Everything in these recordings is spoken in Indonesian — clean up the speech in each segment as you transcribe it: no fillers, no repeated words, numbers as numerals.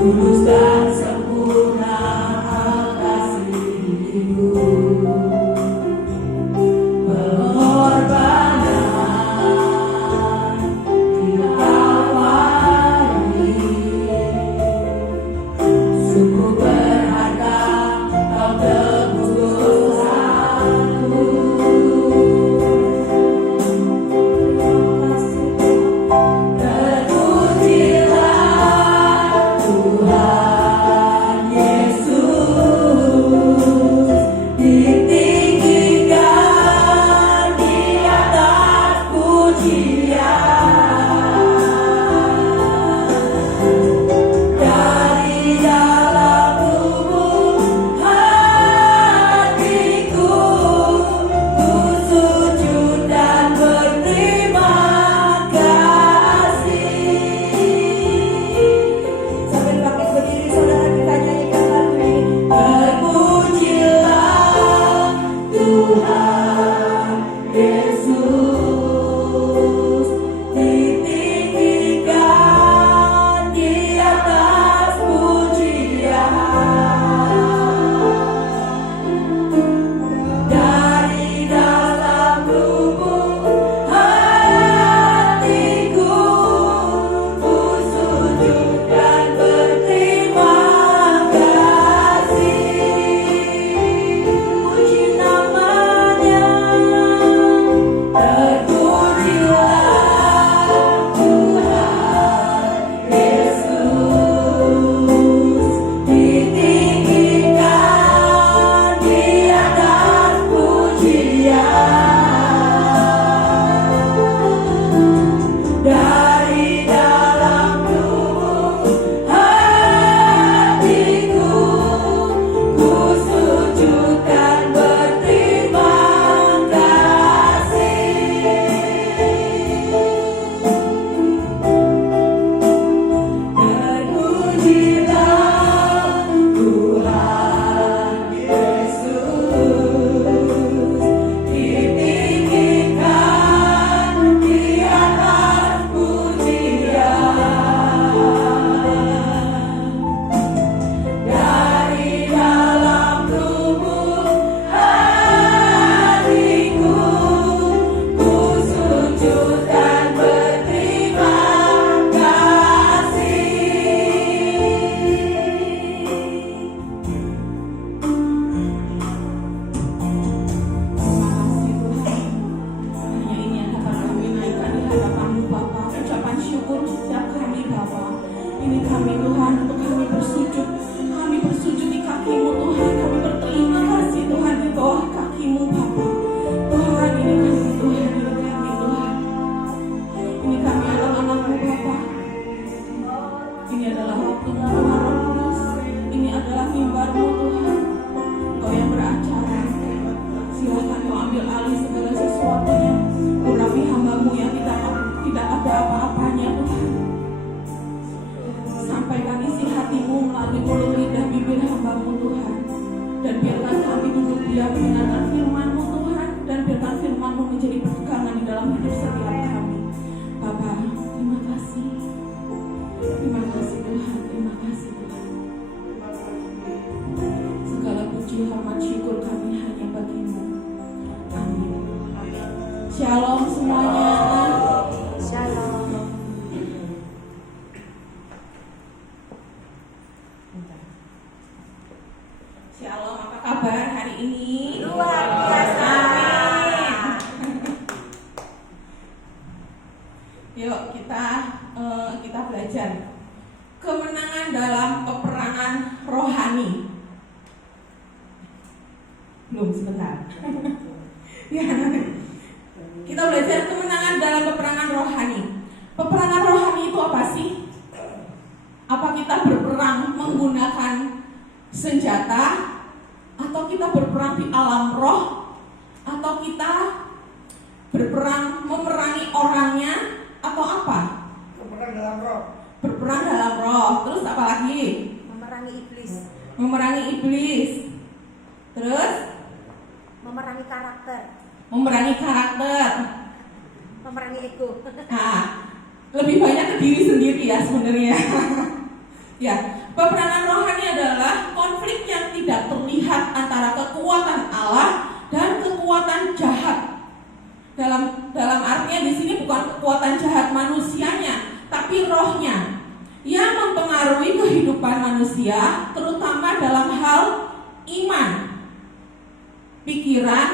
Tulus dan sempurna kasih-Mu, pengorbanan di Kalvari, sungguh berharga Kau tebus dosaku. Terpujilah Tuhan. setiap kami Bapa. Ini kami Tuhan, untuk kami bersujud. Kami bersujud di kaki-Mu Tuhan. Kami berterima kasih Tuhan di bawah kaki-Mu Bapa. Tuhan, ini kami Tuhan, ini kami Tuhan. Ini kami adalah anak-Mu Bapa. Ini adalah waktu-Mu Tuhan Roh Kudus. Ini adalah mimbar-Mu Tuhan. Kau yang beracara. Silakan Kau ambil alih segala sesuatunya. Urapi hamba-Mu yang tidak ada apa-apanya Tuhan. Sampaikan isi hati-Mu melalui mulut lidah bibir hamba-Mu Tuhan. Dan biarkan kami duduk diam mendengarkan firman-Mu Tuhan. Dan biarkan firman-Mu menjadi pegangan di dalam hidup setiap kami. Bapa, terima kasih. Terima kasih Tuhan, terima kasih Tuhan. Segala puji, hormat, syukur kami hanya bagi-Mu. Amin. Shalom semuanya. Shalom. Shalom, apa kabar hari ini? Luar biasa. Yuk kita belajar kemenangan dalam peperangan rohani. Belum, sebentar. Ya. Kita belajar kemenangan dalam peperangan rohani. Peperangan rohani itu apa sih? Apa kita berperang menggunakan senjata, atau kita berperang di alam roh, atau kita berperang memerangi orangnya, atau apa? Berperang dalam roh. Berperang dalam roh. Terus apa lagi? Memerangi iblis. Memerangi iblis. Terus Memerangi karakter. memerangi karakter. Memerangi ego. Nah, lebih banyak ke diri sendiri ya sebenarnya. Ya, peperangan rohani adalah konflik yang tidak terlihat antara kekuatan Allah dan kekuatan jahat. Dalam artinya di sini bukan kekuatan jahat manusianya, tapi rohnya yang mempengaruhi kehidupan manusia, terutama dalam hal iman, pikiran,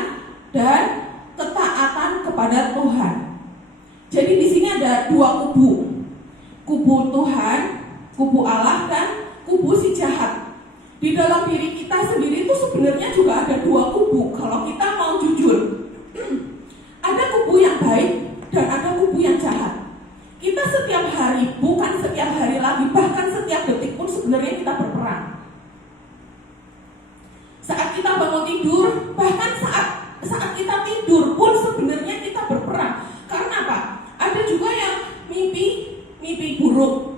dan ketaatan kepada Tuhan. Jadi di sini ada dua kubu. Kubu Tuhan, kubu Allah, dan kubu si jahat. Di dalam diri kita sendiri itu sebenarnya juga ada dua kubu. Kalau kita mau jujur, ada kubu yang baik dan ada kubu yang jahat. Kita setiap hari, bukan setiap hari lagi, bahkan setiap detik pun sebenarnya kita berperang. Saat kita bangun tidur, bahkan saat kita tidur pun sebenarnya kita berperang. Karena apa? Ada juga yang mimpi buruk.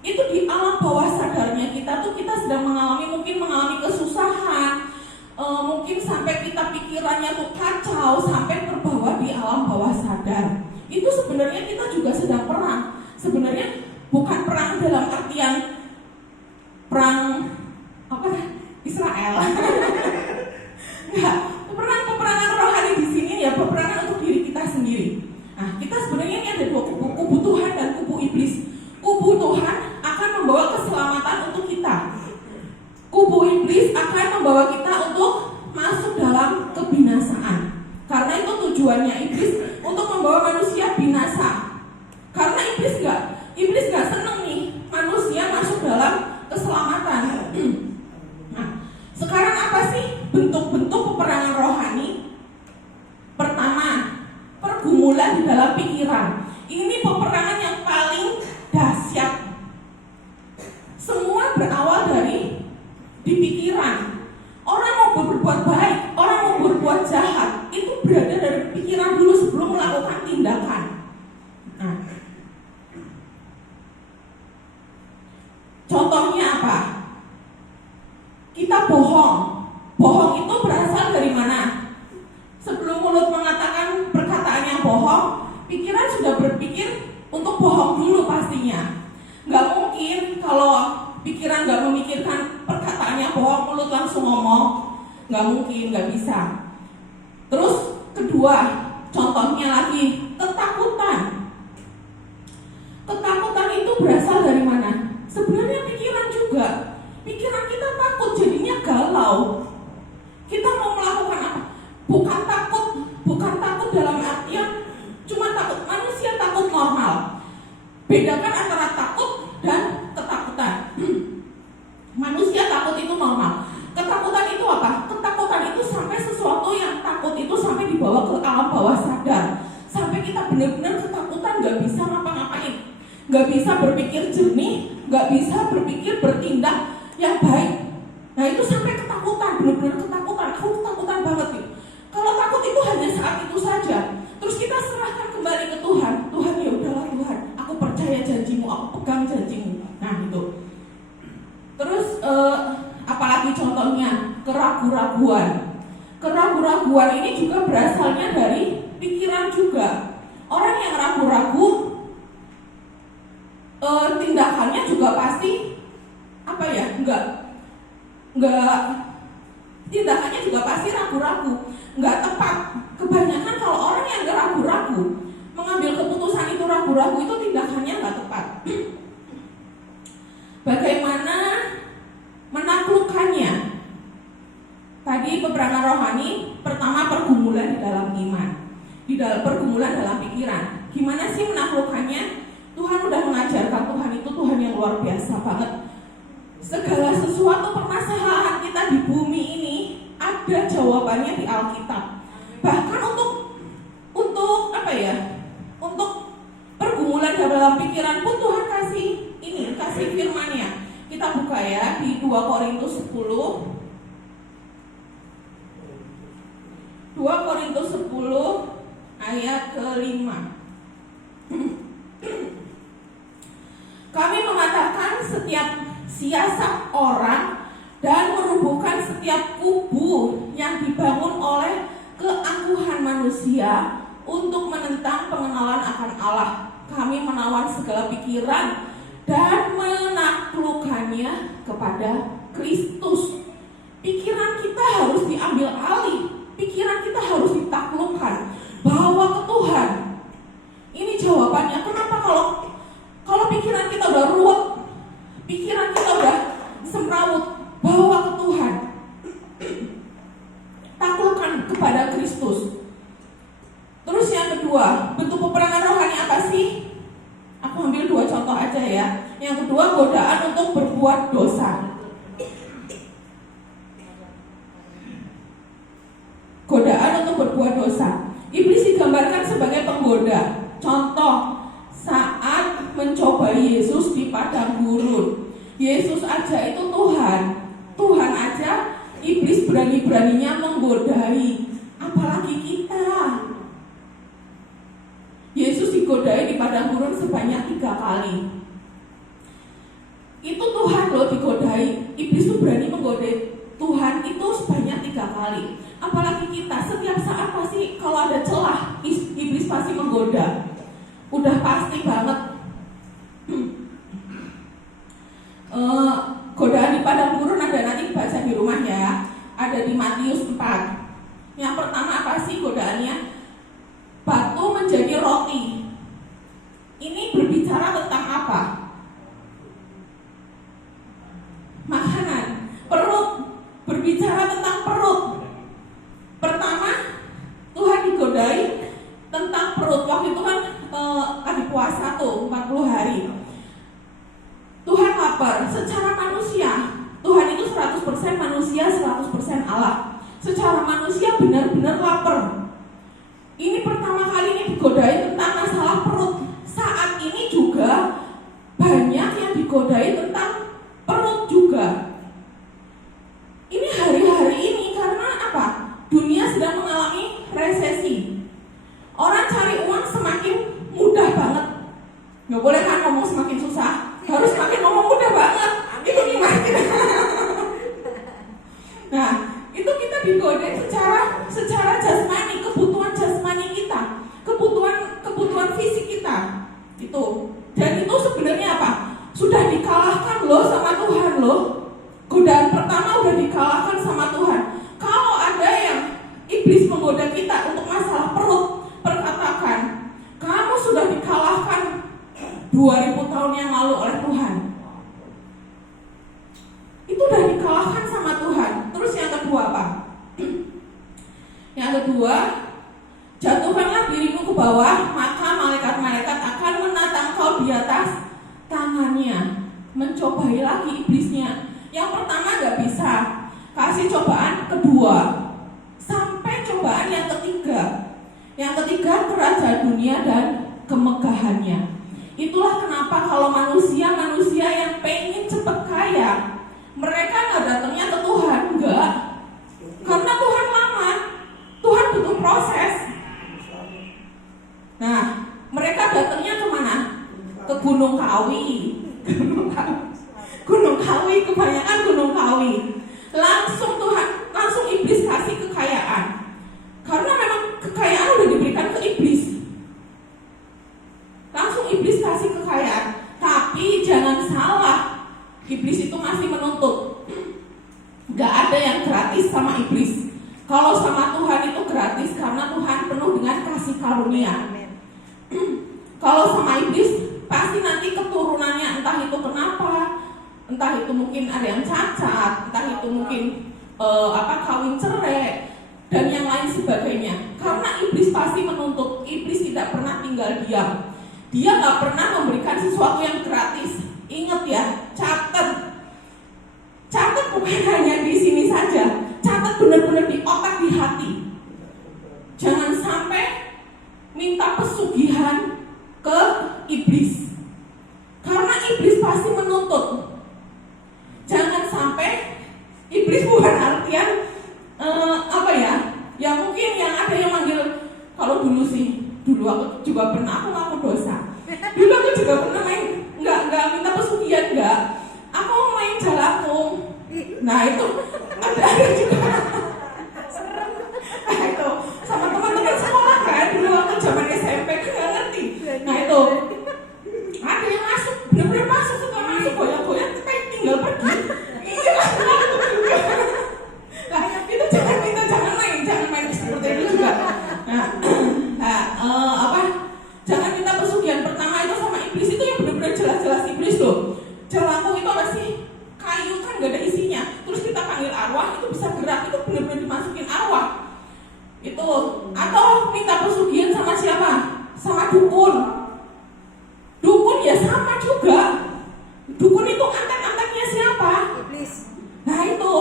Itu di alam bawah sadarnya kita tuh kita sedang mungkin mengalami kesusahan, mungkin sampai kita pikirannya tuh kacau, sampai terbawa di alam bawah sadar. Itu sebenarnya kita juga sedang perang. Sebenarnya bukan perang dalam artian perang Israel. Enggak, peperangan rohani di sini ya peperangan untuk diri kita sendiri. Nah, kita sebenarnya ini ada dua kubu, kubu Tuhan dan kubu iblis. Kubu Tuhan akan membawa keselamatan untuk kita. Kubu iblis akan membawa kita untuk masuk dalam kebinasaan. Karena itu tujuannya iblis untuk membawa manusia binasa. Karena iblis nggak seneng nih manusia masuk dalam keselamatan. Nah, sekarang apa sih bentuk-bentuk peperangan rohani? Pertama, pergumulan di dalam pikiran. Ini peperangan yang paling dahsyat. Semua berawal dari di pikiran. Orang mau berbuat baik, orang mau berbuat jahat, itu berada dari pikiran dulu sebelum melakukan tindakan. Nah, contohnya apa? Kita bohong. Bohong itu berasal dari mana? Sebelum mulut mengatakan perkataan yang bohong, pikiran sudah berpikir untuk bohong dulu pastinya. Gak mungkin kalau pikiran gak memikirkan perkataan yang bohong, mulut langsung ngomong. Gak mungkin, gak bisa. Terus kedua, contohnya lagi, ketakutan. Ketakutan itu berasal dari mana? Sebenarnya pikiran juga. Pikiran kita takut, jadinya galau. Kita mau melakukan apa? Bukan takut dalam artian cuma takut. Manusia takut normal. Bedakan antara takut dan ketakutan. Manusia takut itu normal. Ketakutan itu apa? Ketakutan itu sampai sesuatu yang takut itu sampai dibawa ke alam bawah sadar. Sampai kita benar-benar ketakutan, gak bisa ngapa-ngapain, gak bisa berpikir jernih, gak bisa berpikir bertindak yang baik. Nah itu sampai ketakutan, benar-benar ketakutan. Aku ketakutan banget nih. Kalau takut itu hanya saat itu saja. Terus kita serahkan kembali ke Tuhan. Tuhan, ya udahlah Tuhan, aku percaya janjimu, aku pegang janjimu. Nah itu. Terus apalagi contohnya keraguan-raguan. Keraguan-raguan ini juga berasalnya dari pikiran juga. Orang yang ragu-ragu, tindakannya juga pasti apa ya? Enggak, tindakannya juga pasti ragu-ragu, enggak tepat. Kebanyakan kalau orang yang ragu-ragu mengambil keputusan itu ragu-ragu, itu tindakannya enggak tepat. Bagaimana menaklukkannya? Tadi peperangan rohani, pertama pergumulan di dalam iman, di dalam pergumulan dalam pikiran. Gimana sih menaklukkannya? Tuhan udah mengajarkan. Tuhan itu Tuhan yang luar biasa banget. Segala sesuatu permasalahan kita di bumi ini ada jawabannya di Alkitab. Bahkan untuk apa ya? Untuk pergumulan dalam pikiran pun Tuhan kasih firman-Nya. Kita buka ya di 2 Korintus 10. 2 Korintus 10 ayat ke-5. Kami mengatakan setiap siasat orang dan merubuhkan setiap kubu yang dibangun oleh keangkuhan manusia untuk menentang pengenalan akan Allah. Kami menawan segala pikiran dan menaklukkannya kepada Kristus. Pikiran kita harus diambil alih, pikiran kita harus ditaklukkan, bawa ke Tuhan. Ini jawabannya. Kenapa kalau pikiran kita udah ruwet, pikiran kita udah semrawut, bawa ke Tuhan. Taklukkan kepada Kristus. Terus yang kedua, bentuk peperangan rohani apa sih? Aku ambil 2 contoh aja ya. Yang kedua, godaan untuk berbuat dosa. Godaan untuk berbuat dosa. Iblis digambarkan sebagai penggoda. Contoh, saat mencoba Yesus di padang gurun. Yesus aja itu Tuhan. Tuhan aja iblis berani-beraninya menggodai. Apalagi kita. Yesus digodai di padang gurun sebanyak 3 kali. Itu Tuhan loh digodai. Iblis tuh berani menggodai Tuhan itu sebanyak 3 kali. Apalagi kita, setiap saat pasti kalau ada celah, iblis pasti menggoda. Udah pasti banget. Godaan di padang gurun ada, nanti baca di rumah ya. Ada di Matius 4. Yang pertama apa sih godaannya? Batu menjadi roti. Ini berbicara tentang apa? Makanan. Perut. Berbicara tentang perut. Pertama, Tuhan digodai tentang perut. Waktu itu kan lagi puasa tuh 40 hari. Tuhan lapar. Secara manusia, Tuhan itu 100% manusia, 100% Allah. Secara manusia benar-benar lapar. Ini pertama kali ini digodai tentang masalah perut. Saat ini juga banyak yang digodai tentang perut juga. Ini hari-hari ini karena apa? Dunia sedang mengalami resesi. Orang cari uang semakin mudah banget. Gak boleh kan ngomong semakin susah, harus semakin ngomong mudah banget. Itu gimana? Nah, itu kita digodai secara jasmani, kebutuhan jasmani kita, kebutuhan fisik kita. Itu. Dan itu sebenarnya apa? Sudah dikalahkan loh sama Tuhan loh. Godaan pertama udah dikalahkan sama Tuhan. Kalau ada yang iblis menggoda kita untuk masalah perut, perkatakan, kamu sudah dikalahkan 2000 tahun yang lalu oleh Tuhan. Itu udah dikalahkan sama Tuhan. Terus yang kedua apa? Yang kedua, jatuhkanlah dirimu ke bawah, maka malaikat-malaikat akan menatang kau di atas mencobai lagi iblisnya. Yang pertama nggak bisa, kasih cobaan kedua, sampai cobaan yang ketiga. Yang ketiga, kerajaan dunia dan kemegahannya. Itulah kenapa kalau manusia yang pengen cepat kaya, mereka nggak datangnya ke Tuhan, enggak. Karena Tuhan lama, Tuhan butuh proses. Nah, mereka datangnya kemana? Ke Gunung Kawi. Gunung Kawi, kebanyakan Gunung Kawi. Langsung iblis kasih kekayaan. Karena memang kekayaan udah diberikan ke iblis. Langsung iblis kasih kekayaan. Tapi jangan salah, iblis itu masih menuntut. Gak ada yang gratis sama iblis. Kalau sama Tuhan itu gratis karena Tuhan penuh dengan kasih karunia. Kalau sama iblis pasti nanti keturunannya entah itu kenapa, entah itu mungkin ada yang cacat, entah itu mungkin kawin cerai dan yang lain sebagainya. Karena iblis pasti menuntut. Iblis tidak pernah tinggal diam. Dia gak pernah memberikan sesuatu yang gratis. Ingat ya, catat bukan hanya di sini saja, catat benar-benar di otak, di hati. Jangan sampai minta pesugihan ke iblis, karena iblis pasti menuntut. Jangan sampai iblis bukan artian ya mungkin yang ada yang manggil, kalau dulu aku juga pernah, aku ngaku dosa. Dulu aku juga pernah main, nggak minta pesugihan, nggak. Aku main jalakung. Nah itu ada juga. Nah itu sama teman-teman sekolah kan, dulu waktu zaman SMP kan nggak ngerti. Nah itu ada yang masuk, benar-benar masuk, suka masuk goyang-goyang, tinggal pergi. Iya aku juga. Nah itu jangan main seperti itu juga. Jangan minta pesugihan. Pertama itu sama iblis, itu yang benar-benar jelas-jelas iblis loh. Jalakung itu masih kayu kan, gak ada isinya. Terus kita panggil arwah, itu bisa gerak, itu benar-benar dimasukin arwah. Itu. Atau minta pesugihan sama siapa? Sama dukun. Dukun ya sama juga. Dukun itu antek-anteknya siapa? Iblis. Nah itu,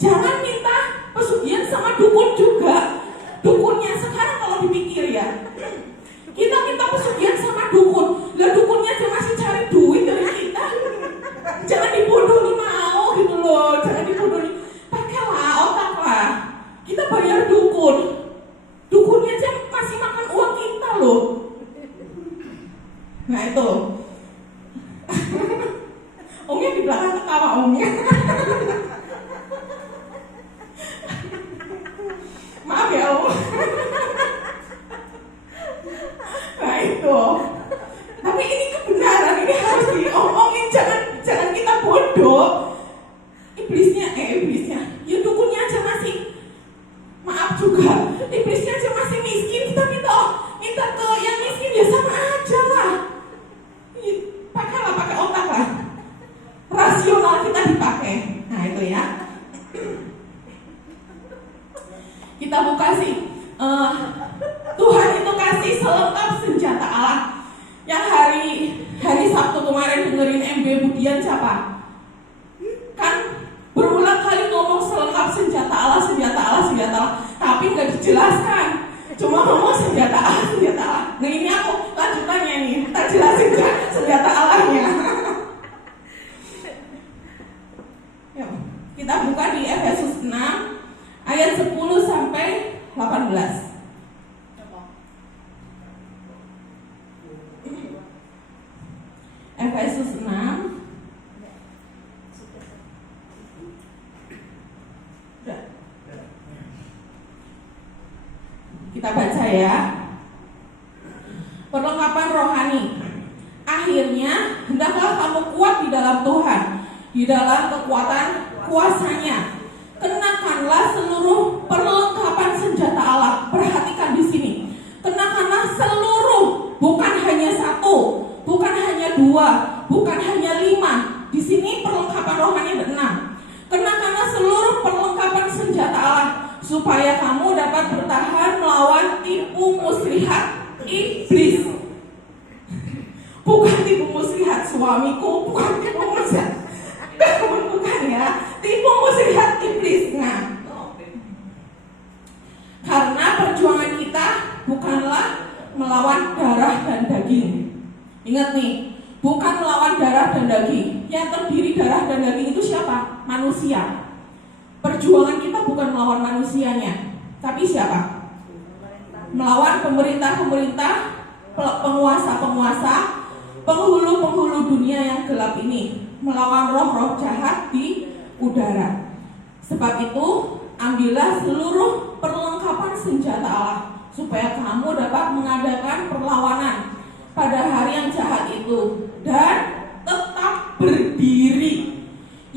jangan minta pesugihan sama dukun juga. Dukunnya sekarang kalau dipikir ya, kita minta pesugihan sama dukun, lah dukunnya aja masih cari duit dari kita. Jangan dibodohi mau gitu loh, jangan dibodohi. Pakailah otak lah. Kita bayar dukun, dukunnya aja masih makan uang kita loh. Nah itu. Omnya di belakang ketawa omnya. Maaf ya Om. Nah itu. Tapi ini kebenaran, ini harus diomongin, jangan kita bodoh. Iblisnya, ya dukunnya aja masih, maaf juga, iblisnya aja masih miskin, kita minta ke yang miskin ya sama aja lah. Pakai otak lah. Rasional kita dipakai. Nah itu ya. Kita buka sih. Tuhan itu kasih selengkap senjata Allah. Yang hari Sabtu kemarin dengerin MB Budian siapa? Kan berulang kali ngomong selengkap senjata Allah. Tapi nggak dijelaskan. Cuma ngomong senjata Allah. Nah ini aku lanjutannya nih. Kita jelasin senjata Allahnya. Yuk, kita buka di Efesus 6 ayat 10 sampai 18. Efesus 6 kita baca ya. Perlengkapan rohani. Akhirnya hendaklah kamu kuat di dalam Tuhan, di dalam kekuatan kuasanya. Kenakanlah seluruh perlengkapan senjata Allah. Perhatikan di sini. Kenakanlah seluruh, bukan hanya satu, bukan hanya dua, bukan hanya 5. Di sini perlengkapan rohani ada 6. Kenakanlah seluruh perlengkapan senjata Allah supaya kamu dapat bertahan melawan tipu muslihat iblis. bukan tipu muslihat suamiku, bukan tipu muslihat bukan ya, tipu muslihat iblis. Nah, karena perjuangan kita bukanlah melawan darah dan daging. Ingat nih, bukan melawan darah dan daging. Yang terdiri darah dan daging itu siapa? Manusia. Perjuangan kita bukan melawan manusianya, tapi siapa? Melawan pemerintah-pemerintah, penguasa-penguasa, penghulu-penghulu dunia yang gelap ini, melawan roh-roh jahat di udara. Sebab itu, ambillah seluruh perlengkapan senjata Allah, supaya kamu dapat mengadakan perlawanan pada hari yang jahat itu dan tetap berdiri.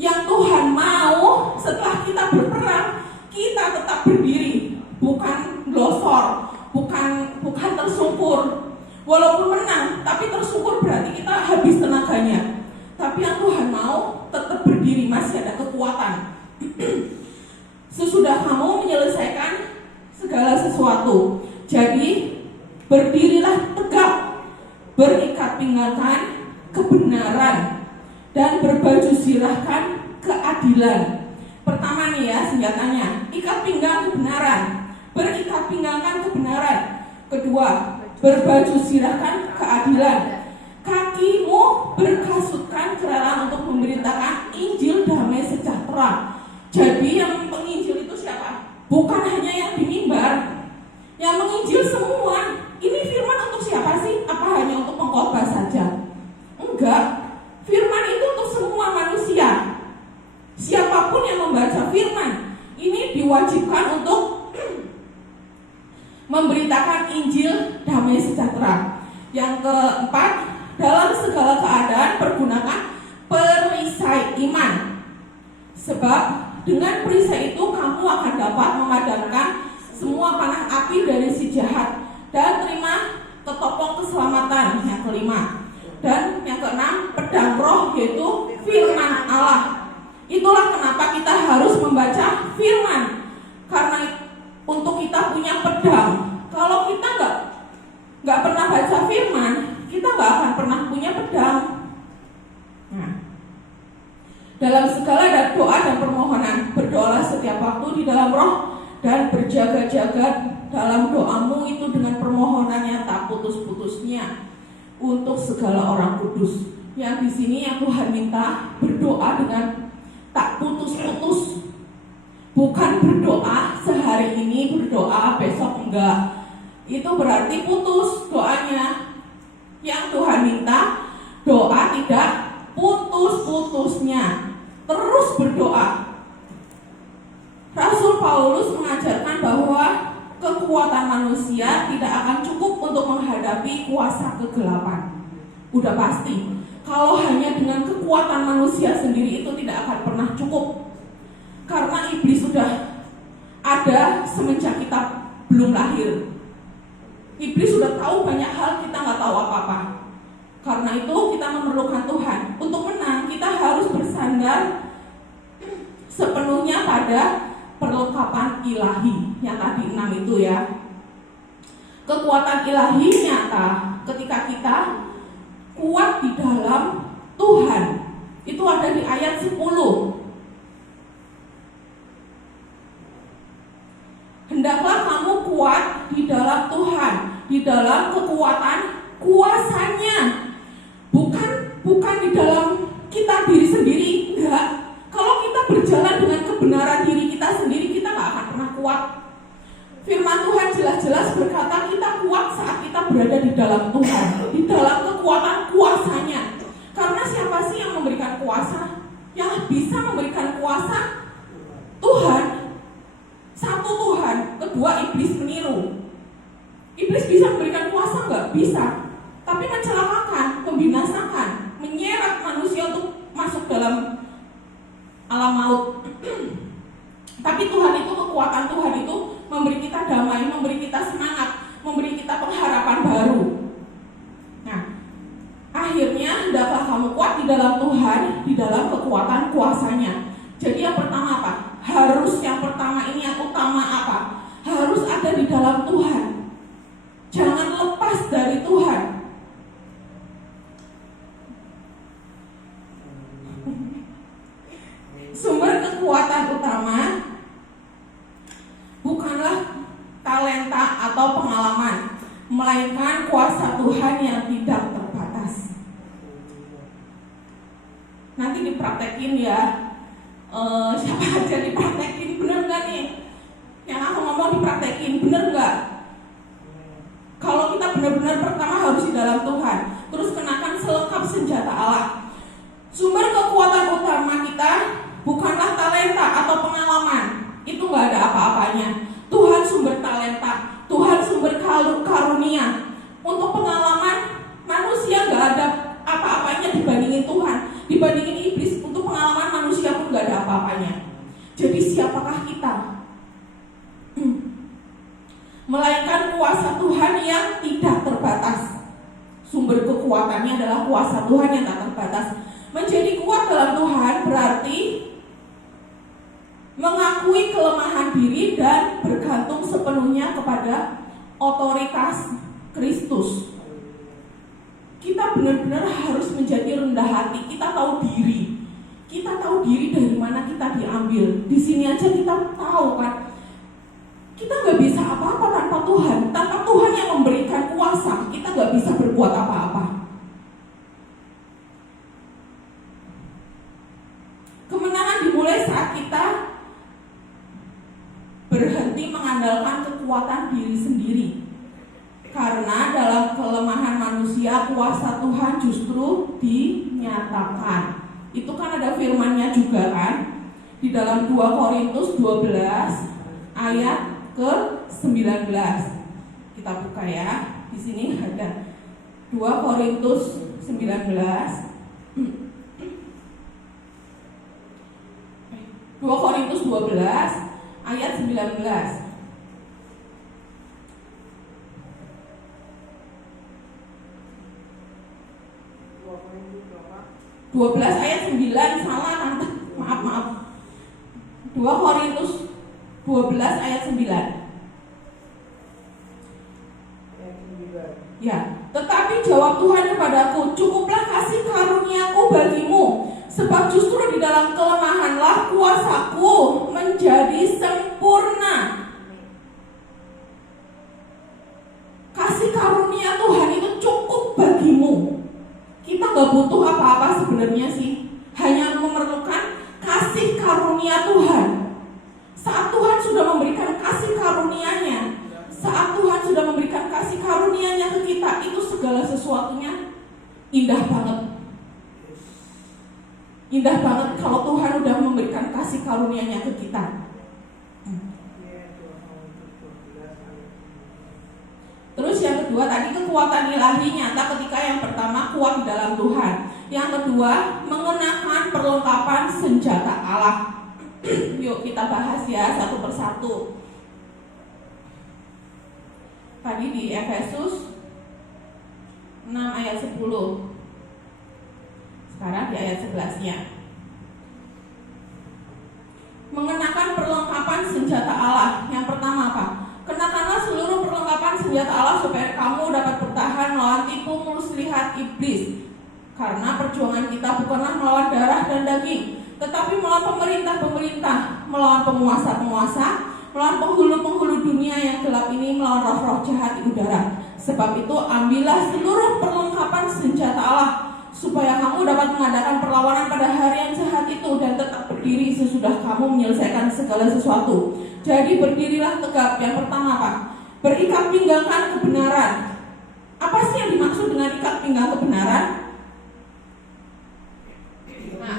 Yang Tuhan mau setelah kita berperang, kita tetap berdiri, bukan glosor, bukan tersungkur. Walaupun menang, tapi tersungkur berarti kita habis tenaganya. Tapi yang Tuhan mau tetap berdiri, masih ada kekuatan. Sesudah kamu menyelesaikan segala sesuatu, jadi berdirilah tegak, berikat pinggangkan kebenaran, dan berbaju zirahkan keadilan. Pertama nih ya senjatanya, ikat pinggang kebenaran, berikat pinggangkan kebenaran. Kedua, berbaju zirahkan keadilan. Kakimu berkasutkan kerelaan untuk memberitakan Injil damai sejahtera. Jadi yang menginjil itu siapa? Bukan hanya yang di mimbar, yang menginjil semua. Ini firman untuk siapa sih? Apa hanya untuk pengkhotbah saja? Enggak. Firman itu untuk semua manusia. Siapapun yang membaca firman ini diwajibkan untuk memberitakan Injil damai sejahtera. Yang keempat, dalam segala keadaan pergunakan perisai iman. Sebab dengan perisai itu kamu akan dapat memadamkan semua panah api dari si jahat dan terima ketopong keselamatan. Yang kelima, dan yang keenam, pedang roh, yaitu firman Allah. Itulah kenapa kita harus membaca firman, karena untuk kita punya pedang. Kalau kita nggak pernah baca firman, kita nggak akan pernah punya pedang. Nah, dalam segala doa dan permohonan, berdoalah setiap waktu di dalam roh dan berjaga-jaga dalam doamu itu dengan permohonan yang tak putus-putusnya untuk segala orang kudus. Yang di sini yang Tuhan minta berdoa dengan tak putus-putus. Bukan berdoa sehari ini berdoa, besok enggak. Itu berarti putus doanya. Yang Tuhan minta doa tidak putus-putusnya, terus berdoa. Rasul Paulus mengajarkan bahwa kekuatan manusia tidak akan cukup untuk menghadapi kuasa kegelapan. Udah pasti, kalau hanya dengan kekuatan manusia sendiri itu tidak akan pernah cukup. Karena iblis sudah ada semenjak kita belum lahir. Iblis sudah tahu banyak hal, kita nggak tahu apa-apa. Karena itu kita memerlukan Tuhan. Untuk menang, kita harus bersandar sepenuhnya pada perlengkapan ilahi yang tadi 6 itu ya. Kekuatan ilahi nyata ketika kita kuat di dalam Tuhan. Itu ada di ayat 10. Hendaklah kamu kuat di dalam Tuhan, di dalam kekuatan kuasanya. Bukan di dalam kita diri sendiri, enggak. Kalau kita berjalan dengan kebenaran diri kita sendiri, kita gak akan pernah kuat. Firman Tuhan jelas-jelas berkata kita kuat saat kita berada di dalam Tuhan, di dalam kekuatan kuasanya. Karena siapa sih yang memberikan kuasa? Yang bisa memberikan kuasa Tuhan. Satu Tuhan, kedua iblis meniru. Iblis bisa memberikan kuasa nggak? Bisa. Tapi mencelakakan, membinasakan, menyeret manusia untuk masuk dalam alam maut. Tapi Tuhan itu, kekuatan Tuhan itu memberi kita damai, memberi kita semangat, memberi kita pengharapan baru. Nah, akhirnya hendaklah kamu kuat di dalam Tuhan, di dalam kekuatan kuasanya. Jadi yang pertama apa? Yang pertama ini yang utama apa? Harus ada di dalam Tuhan. Jangan lepas dari Tuhan. Nanti dipraktekin ya. Siapa aja dipraktekin, bener nggak nih? Yang aku ngomong dipraktekin, bener nggak? Kalau kita benar-benar pertama harus di dalam Tuhan, terus kenakan selengkap senjata Allah. Sumber kekuatan utama kita bukanlah talenta atau pengalaman, itu nggak ada apa-apanya. Tuhan sumber talenta, Tuhan sumber karunia. Untuk pengalaman manusia nggak ada apa-apanya dibandingin Tuhan, dibandingin iblis. Untuk pengalaman manusia pun nggak ada apa-apanya. Jadi siapakah kita? Melainkan kuasa Tuhan yang tidak terbatas. Sumber kekuatannya adalah kuasa Tuhan yang tak terbatas. Menjadi kuat dalam Tuhan berarti mengakui kelemahan diri dan bergantung sepenuhnya kepada otoritas Kristus. Kita benar-benar harus menjadi rendah hati. Kita tahu diri. Kita tahu diri dari mana kita diambil. Di sini aja kita tahu kan. Kita nggak bisa apa-apa tanpa Tuhan. Tanpa Tuhan yang memberikan kuasa, kita nggak bisa berbuat apa-apa. Kemenangan dimulai saat kita berhenti mengandalkan kekuatan diri sendiri. Karena dalam kelemahan manusia, kuasa Tuhan justru dinyatakan. Itu kan ada firman-Nya juga kan? Di dalam 2 Korintus 12 ayat ke-19. Kita buka ya. Di sini ada 2 Korintus 19. 2 Korintus 12 ayat 19. 12 ayat 9, salah tante. Maaf. 2 Korintus 12 ayat 9. Ya, tetapi jawab Tuhan kepadaku, cukuplah kasih karuniaku bagimu, sebab justru di dalam kelemahanlah kuasaku menjadi sempurna. Kasih karunia Tuhan itu cukup bagimu. Kita gak butuh apa-apa sebenarnya sih, hanya memerlukan kasih karunia Tuhan. Saat Tuhan sudah memberikan kasih karunia-Nya, saat Tuhan sudah memberikan kasih karunia-Nya ke kita, itu segala sesuatunya indah banget. Indah banget kalau Tuhan sudah memberikan kasih karunia-Nya ke kita. Terus yang kedua tadi kekuatan ilahi nyata ketika yang pertama kuat di dalam Tuhan. Yang kedua mengenakan perlengkapan senjata Allah. Yuk kita bahas ya satu persatu. Tadi di Efesus 6 ayat 10. Sekarang di ayat 11-nya. Mengenakan perlengkapan senjata Allah. Yang pertama apa? Kenakanlah seluruh perlengkapan senjata Allah supaya kamu dapat bertahan melawan tipu muslihat iblis. Karena perjuangan kita bukanlah melawan darah dan daging, tetapi melawan pemerintah-pemerintah, melawan penguasa-penguasa, melawan penghulu-penghulu dunia yang gelap ini, melawan roh-roh jahat di udara. Sebab itu ambillah seluruh perlengkapan senjata Allah supaya kamu dapat mengadakan perlawanan pada hari yang jahat itu dan tetap berdiri sesudah kamu menyelesaikan segala sesuatu. Jadi berdirilah tegap. Yang pertama apa? Berikat pinggangkan kebenaran. Apa sih yang dimaksud dengan ikat pinggang kebenaran? Nah,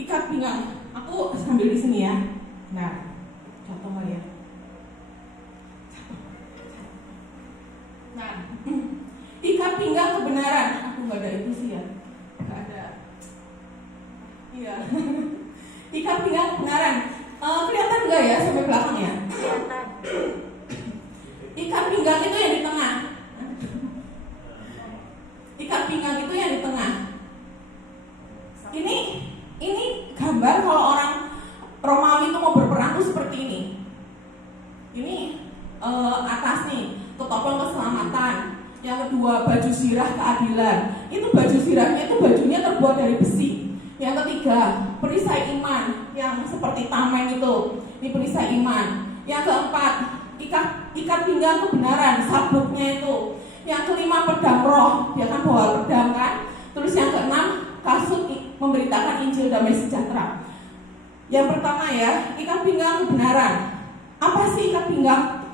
ikat pinggang. Aku sambil di sini ya. Nah, contoh kali ya. Nah, ikat pinggang kebenaran. Aku nggak ada itu sih ya. Nggak ada. Iya. Ikat pinggang kebenaran. Kelihatan nggak ya sampai belakang ya? Kelihatan. Ikat pinggang itu yang di tengah. Ikat pinggang itu yang di tengah. Ini gambar kalau orang Romawi itu mau berperang tuh seperti ini. Ini atas nih, ketopong keselamatan. Yang kedua baju sirah keadilan. Itu baju sirahnya itu bajunya terbuat dari besi. Yang ketiga perisai iman yang seperti tameng itu. Ini perisai iman. Yang keempat ikat pinggang kebenaran, sabuknya itu. Yang kelima pedang roh, dia kan bawa pedang kan. Terus yang keenam kasut memberitakan Injil damai sejahtera. Yang pertama ya, ikat pinggang kebenaran. Apa sih ikat pinggang?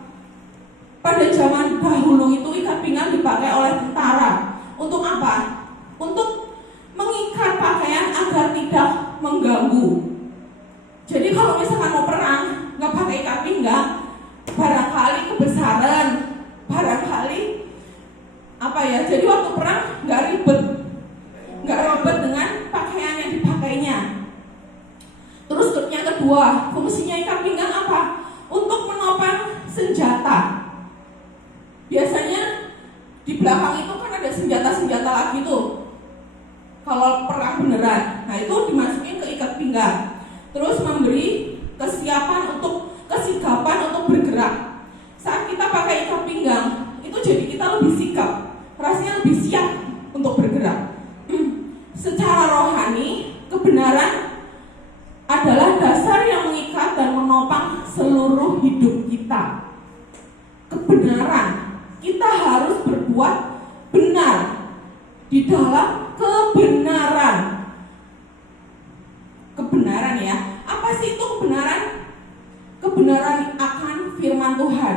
Pada zaman dahulu itu ikat pinggang dipakai oleh tentara. Untuk apa? Untuk mengikat pakaian agar tidak mengganggu. Jadi kalau misalkan mau perang, nggak pakai ikat pinggang, barangkali kebesaran, barangkali apa ya? Jadi waktu perang nggak ribet dengan pakaian yang dipakainya. Terus yang kedua, fungsinya ikat pinggang apa? Untuk menopang senjata. Biasanya di belakang itu kan ada senjata-senjata lagi tuh. Kalau perang beneran, nah itu dimasukin ke ikat pinggang. Terus memberi kesigapan untuk bergerak. Saat kita pakai ikat pinggang, itu jadi kita lebih sigap, rasanya lebih siap untuk bergerak. Secara rohani, kebenaran adalah dasar yang mengikat dan menopang seluruh hidup kita. Kebenaran, kita harus berbuat benar di dalam kebenaran. Kebenaran ya, apa sih itu kebenaran? Kebenaran akan firman Tuhan,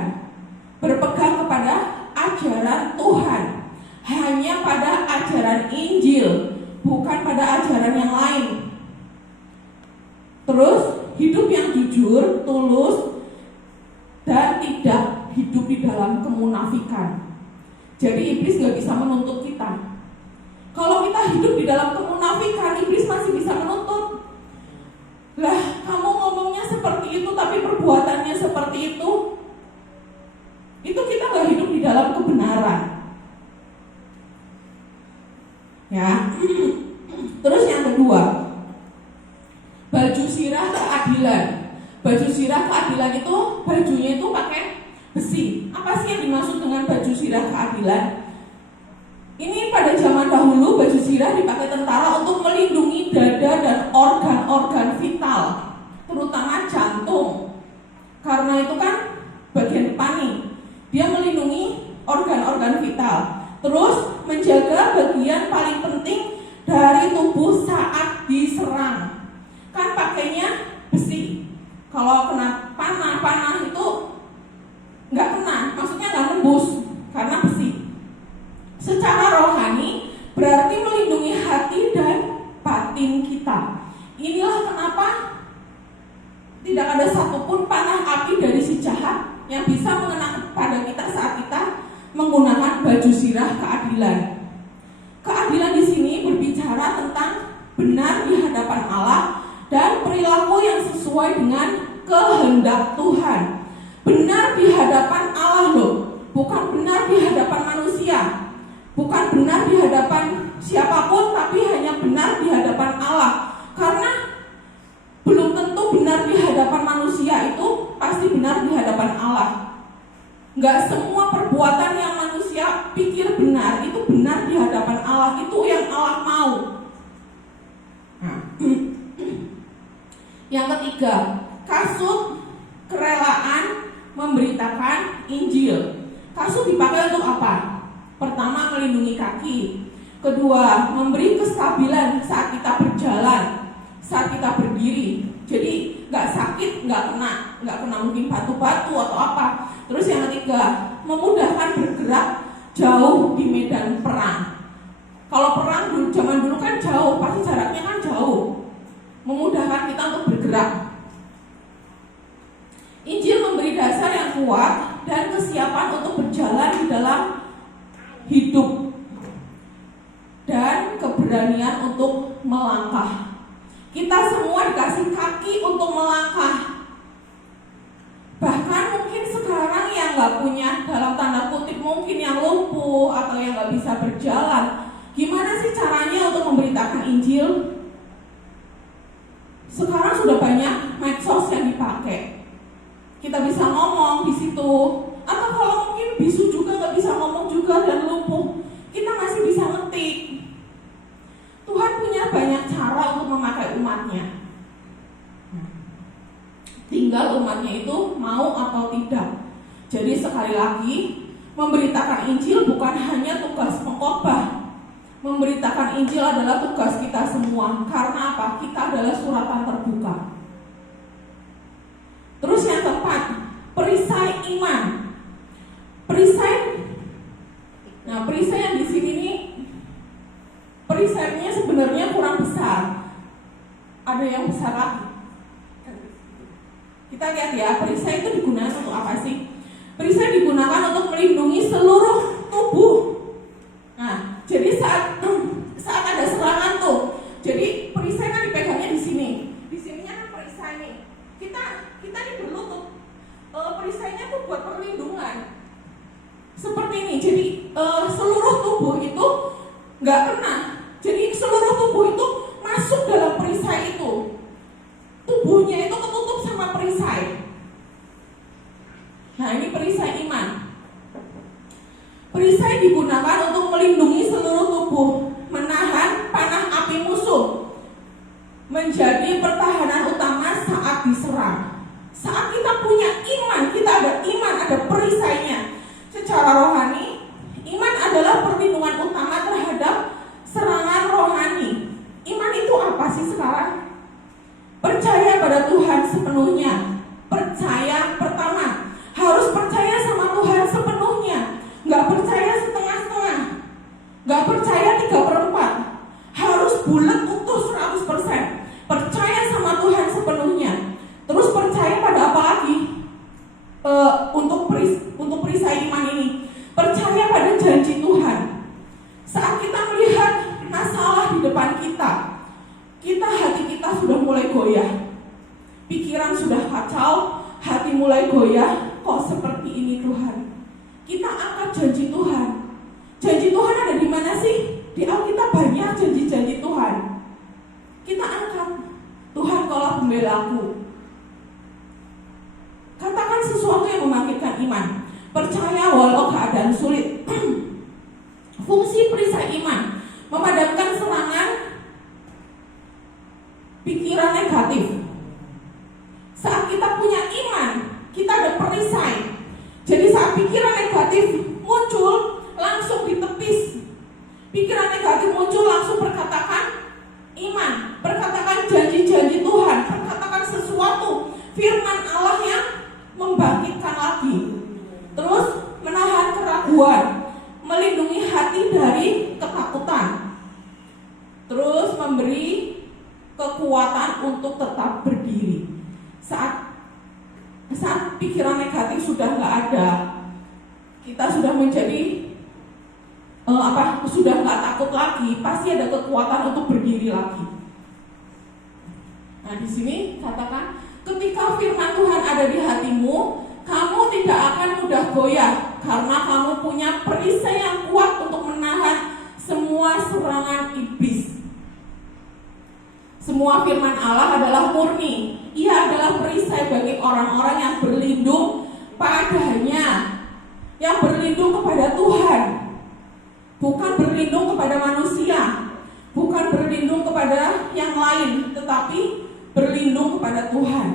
berpegang kepada ajaran Tuhan, hanya pada ajaran Injil, bukan pada ajaran yang lain. Terus hidup yang jujur, tulus, dan tidak hidup di dalam kemunafikan. Jadi iblis gak bisa menuntut kita. Kalau kita hidup di dalam kemunafikan, iblis masih bisa menuntut. Lah, kamu ngomongnya seperti itu tapi perbuatannya seperti itu kita gak hidup di dalam kebenaran. Ya. Terus yang kedua, baju sirah keadilan. Baju sirah keadilan itu bajunya itu pakai besi. Apa sih yang dimaksud dengan baju sirah keadilan? Ini pada zaman dahulu baju sirah dipakai tentara untuk melindungi dada dan organ-organ vital, terutama jantung. Karena itu kan bagian depan nih, dia melindungi organ-organ vital. Terus menjaga bagian paling penting dari tubuh saat diserang. Kan pakainya besi. Kalau kena panah itu nggak kena, maksudnya nggak nembus karena besi. Secara rohani berarti melindungi hati dan batin kita. Inilah kenapa tidak ada satupun panah api dari si jahat yang bisa mengena pada kita saat kita menggunakan baju sirah keadilan. Keadilan di sini berbicara tentang benar di hadapan Allah dan perilaku yang sesuai dengan kehendak Tuhan. Benar di hadapan Allah loh, bukan benar di hadapan manusia. Bukan benar di hadapan siapapun, tapi hanya benar di hadapan Allah. Karena belum tentu benar di hadapan manusia itu pasti benar di hadapan Allah. Nggak semua perbuatan yang manusia pikir benar itu benar di hadapan Allah. Itu yang Allah mau. Yang ketiga, kasut kerelaan memberitakan Injil. Kasut dipakai untuk apa? Pertama, melindungi kaki. Kedua, memberi kestabilan saat kita berjalan, saat kita berdiri. Jadi nggak sakit, nggak kena mungkin batu-batu atau apa. Terus yang ketiga, memudahkan bergerak jauh di medan perang. Kalau perang zaman dulu kan jauh, pasti jaraknya kan jauh. Memudahkan kita untuk bergerak. Injil memberi dasar yang kuat dan kesiapan untuk berjalan di dalam hidup dan keberanian untuk melangkah. Kita semua dikasih kaki untuk melangkah. Bahkan mungkin sekarang yang gak punya, dalam tanda kutip mungkin yang lumpuh atau yang gak bisa berjalan, gimana sih caranya untuk memberitakan Injil? Sekarang sudah banyak medsos yang dipakai. Kita bisa ngomong di situ. Atau kalau mungkin bisu juga gak bisa ngomong juga dan lumpuh, kita masih bisa ngetik. Tuhan punya banyak cara untuk memakai umatnya. Tinggal umatnya itu mau atau tidak. Jadi sekali lagi, memberitakan Injil bukan hanya tugas pengkhotbah, memberitakan Injil adalah tugas kita semua. Karena apa? Kita adalah suratan terbuka. Terus yang keempat, perisai iman. Perisai. Nah, perisai yang di sini nih, perisainya sebenarnya kurang besar. Ada yang besar lagi. Kita lihat ya, perisai itu digunakan untuk apa sih? Perisai digunakan untuk melindungi seluruh tubuh. Nah, jadi saat ada serangan tuh, jadi perisai kan dipegangnya di sini. Di sininya kan perisai nih. Kita ini berlutut. Perisainya tuh buat perlindungan. Seperti ini. Jadi seluruh tubuh itu nggak kena. Jadi seluruh tubuh itu masuk dalam perisai itu. Tubuhnya itu ketutup sama perisai. Nah, ini perisai iman. Perisai digunakan untuk melindungi seluruh tubuh, menahan panah api musuh, menjadi pertahanan utama saat diserang. Saat kita punya iman, kita ada iman, ada perisainya. Secara rohani, iman adalah perlindungan utama terhadap serangan rohani. Iman itu apa sih sekarang? Percaya pada Tuhan sepenuhnya. Percaya pertama, harus percaya sama Tuhan sepenuhnya. Gak percaya setengah-setengah, gak percaya 3/4. Harus bulat utuh 100%. Percaya sama Tuhan sepenuhnya. Terus percaya pada apa lagi? Untuk perisai iman ini, percaya pada janji Tuhan. Saat kita melihat masalah di depan kita, hati kita sudah mulai goyah, pikiran sudah kacau, hati mulai goyah. Kok seperti ini Tuhan? Kita angkat janji Tuhan. Janji Tuhan ada di mana sih? Di Alkitab banyak janji-janji Tuhan. Kita angkat. Tuhan, Kaulah pembelaku. Katakan sesuatu yang membangkitkan iman. Percaya walau keadaan sulit. Fungsi perisai iman memadamkan serangan pikiran negatif. Saat kita punya iman, kita ada perisai. Jadi saat pikiran negatif muncul, langsung ditepis. Pikiran negatif muncul, langsung perkatakan iman, perkatakan janji-janji Tuhan, perkatakan sesuatu firman Allah yang membangkitkan lagi. Terus menahan keraguan, melindungi hati dari ketakutan. Terus memberi kekuatan untuk tetap berdiri. Saat pikiran negatif sudah nggak ada, kita sudah menjadi sudah nggak takut lagi, pasti ada kekuatan untuk berdiri lagi. Nah, di sini katakan, ketika firman Tuhan ada di hatimu, kamu tidak akan mudah goyah karena kamu punya perisai yang kuat untuk menahan semua serangan iblis. Semua firman Allah adalah murni. Ia adalah perisai bagi orang-orang yang berlindung padanya, yang berlindung kepada Tuhan, bukan berlindung kepada manusia, bukan berlindung kepada yang lain, tetapi berlindung kepada Tuhan.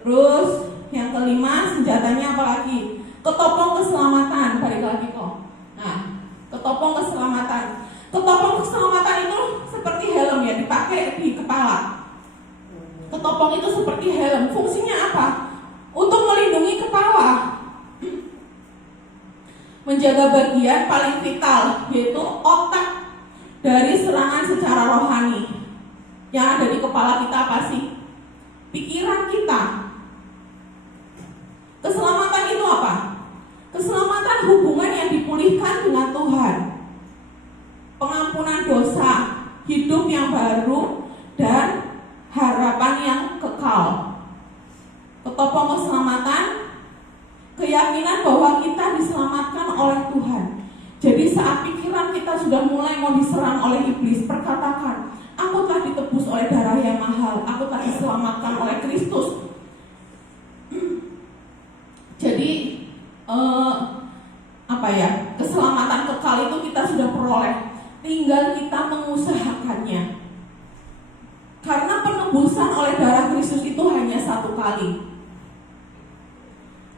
Terus yang kelima, senjatanya apa lagi? Ketopong keselamatan. Balik lagi kok. Nah, ketopong keselamatan. Ketopong keselamatan itu seperti helm ya, dipakai di kepala. Ketopong itu seperti helm. Fungsinya apa? Untuk melindungi kepala, menjaga bagian paling vital, yaitu otak, dari serangan secara rohani. Yang ada di kepala kita apa sih? Pikiran kita. Keselamatan itu apa? Keselamatan hubungan yang dipulihkan dengan Tuhan, pengampunan dosa, hidup yang baru, dan harapan yang kekal. Ketopong keselamatan, keyakinan bahwa kita diselamatkan oleh Tuhan. Jadi saat pikiran kita sudah mulai mau diserang oleh iblis, perkatakan, aku telah ditebus oleh darah yang mahal, aku telah diselamatkan oleh Kristus. Jadi keselamatan kekal itu kita sudah peroleh, tinggal kita mengusahakannya. Karena penebusan oleh darah Kristus itu hanya 1 kali.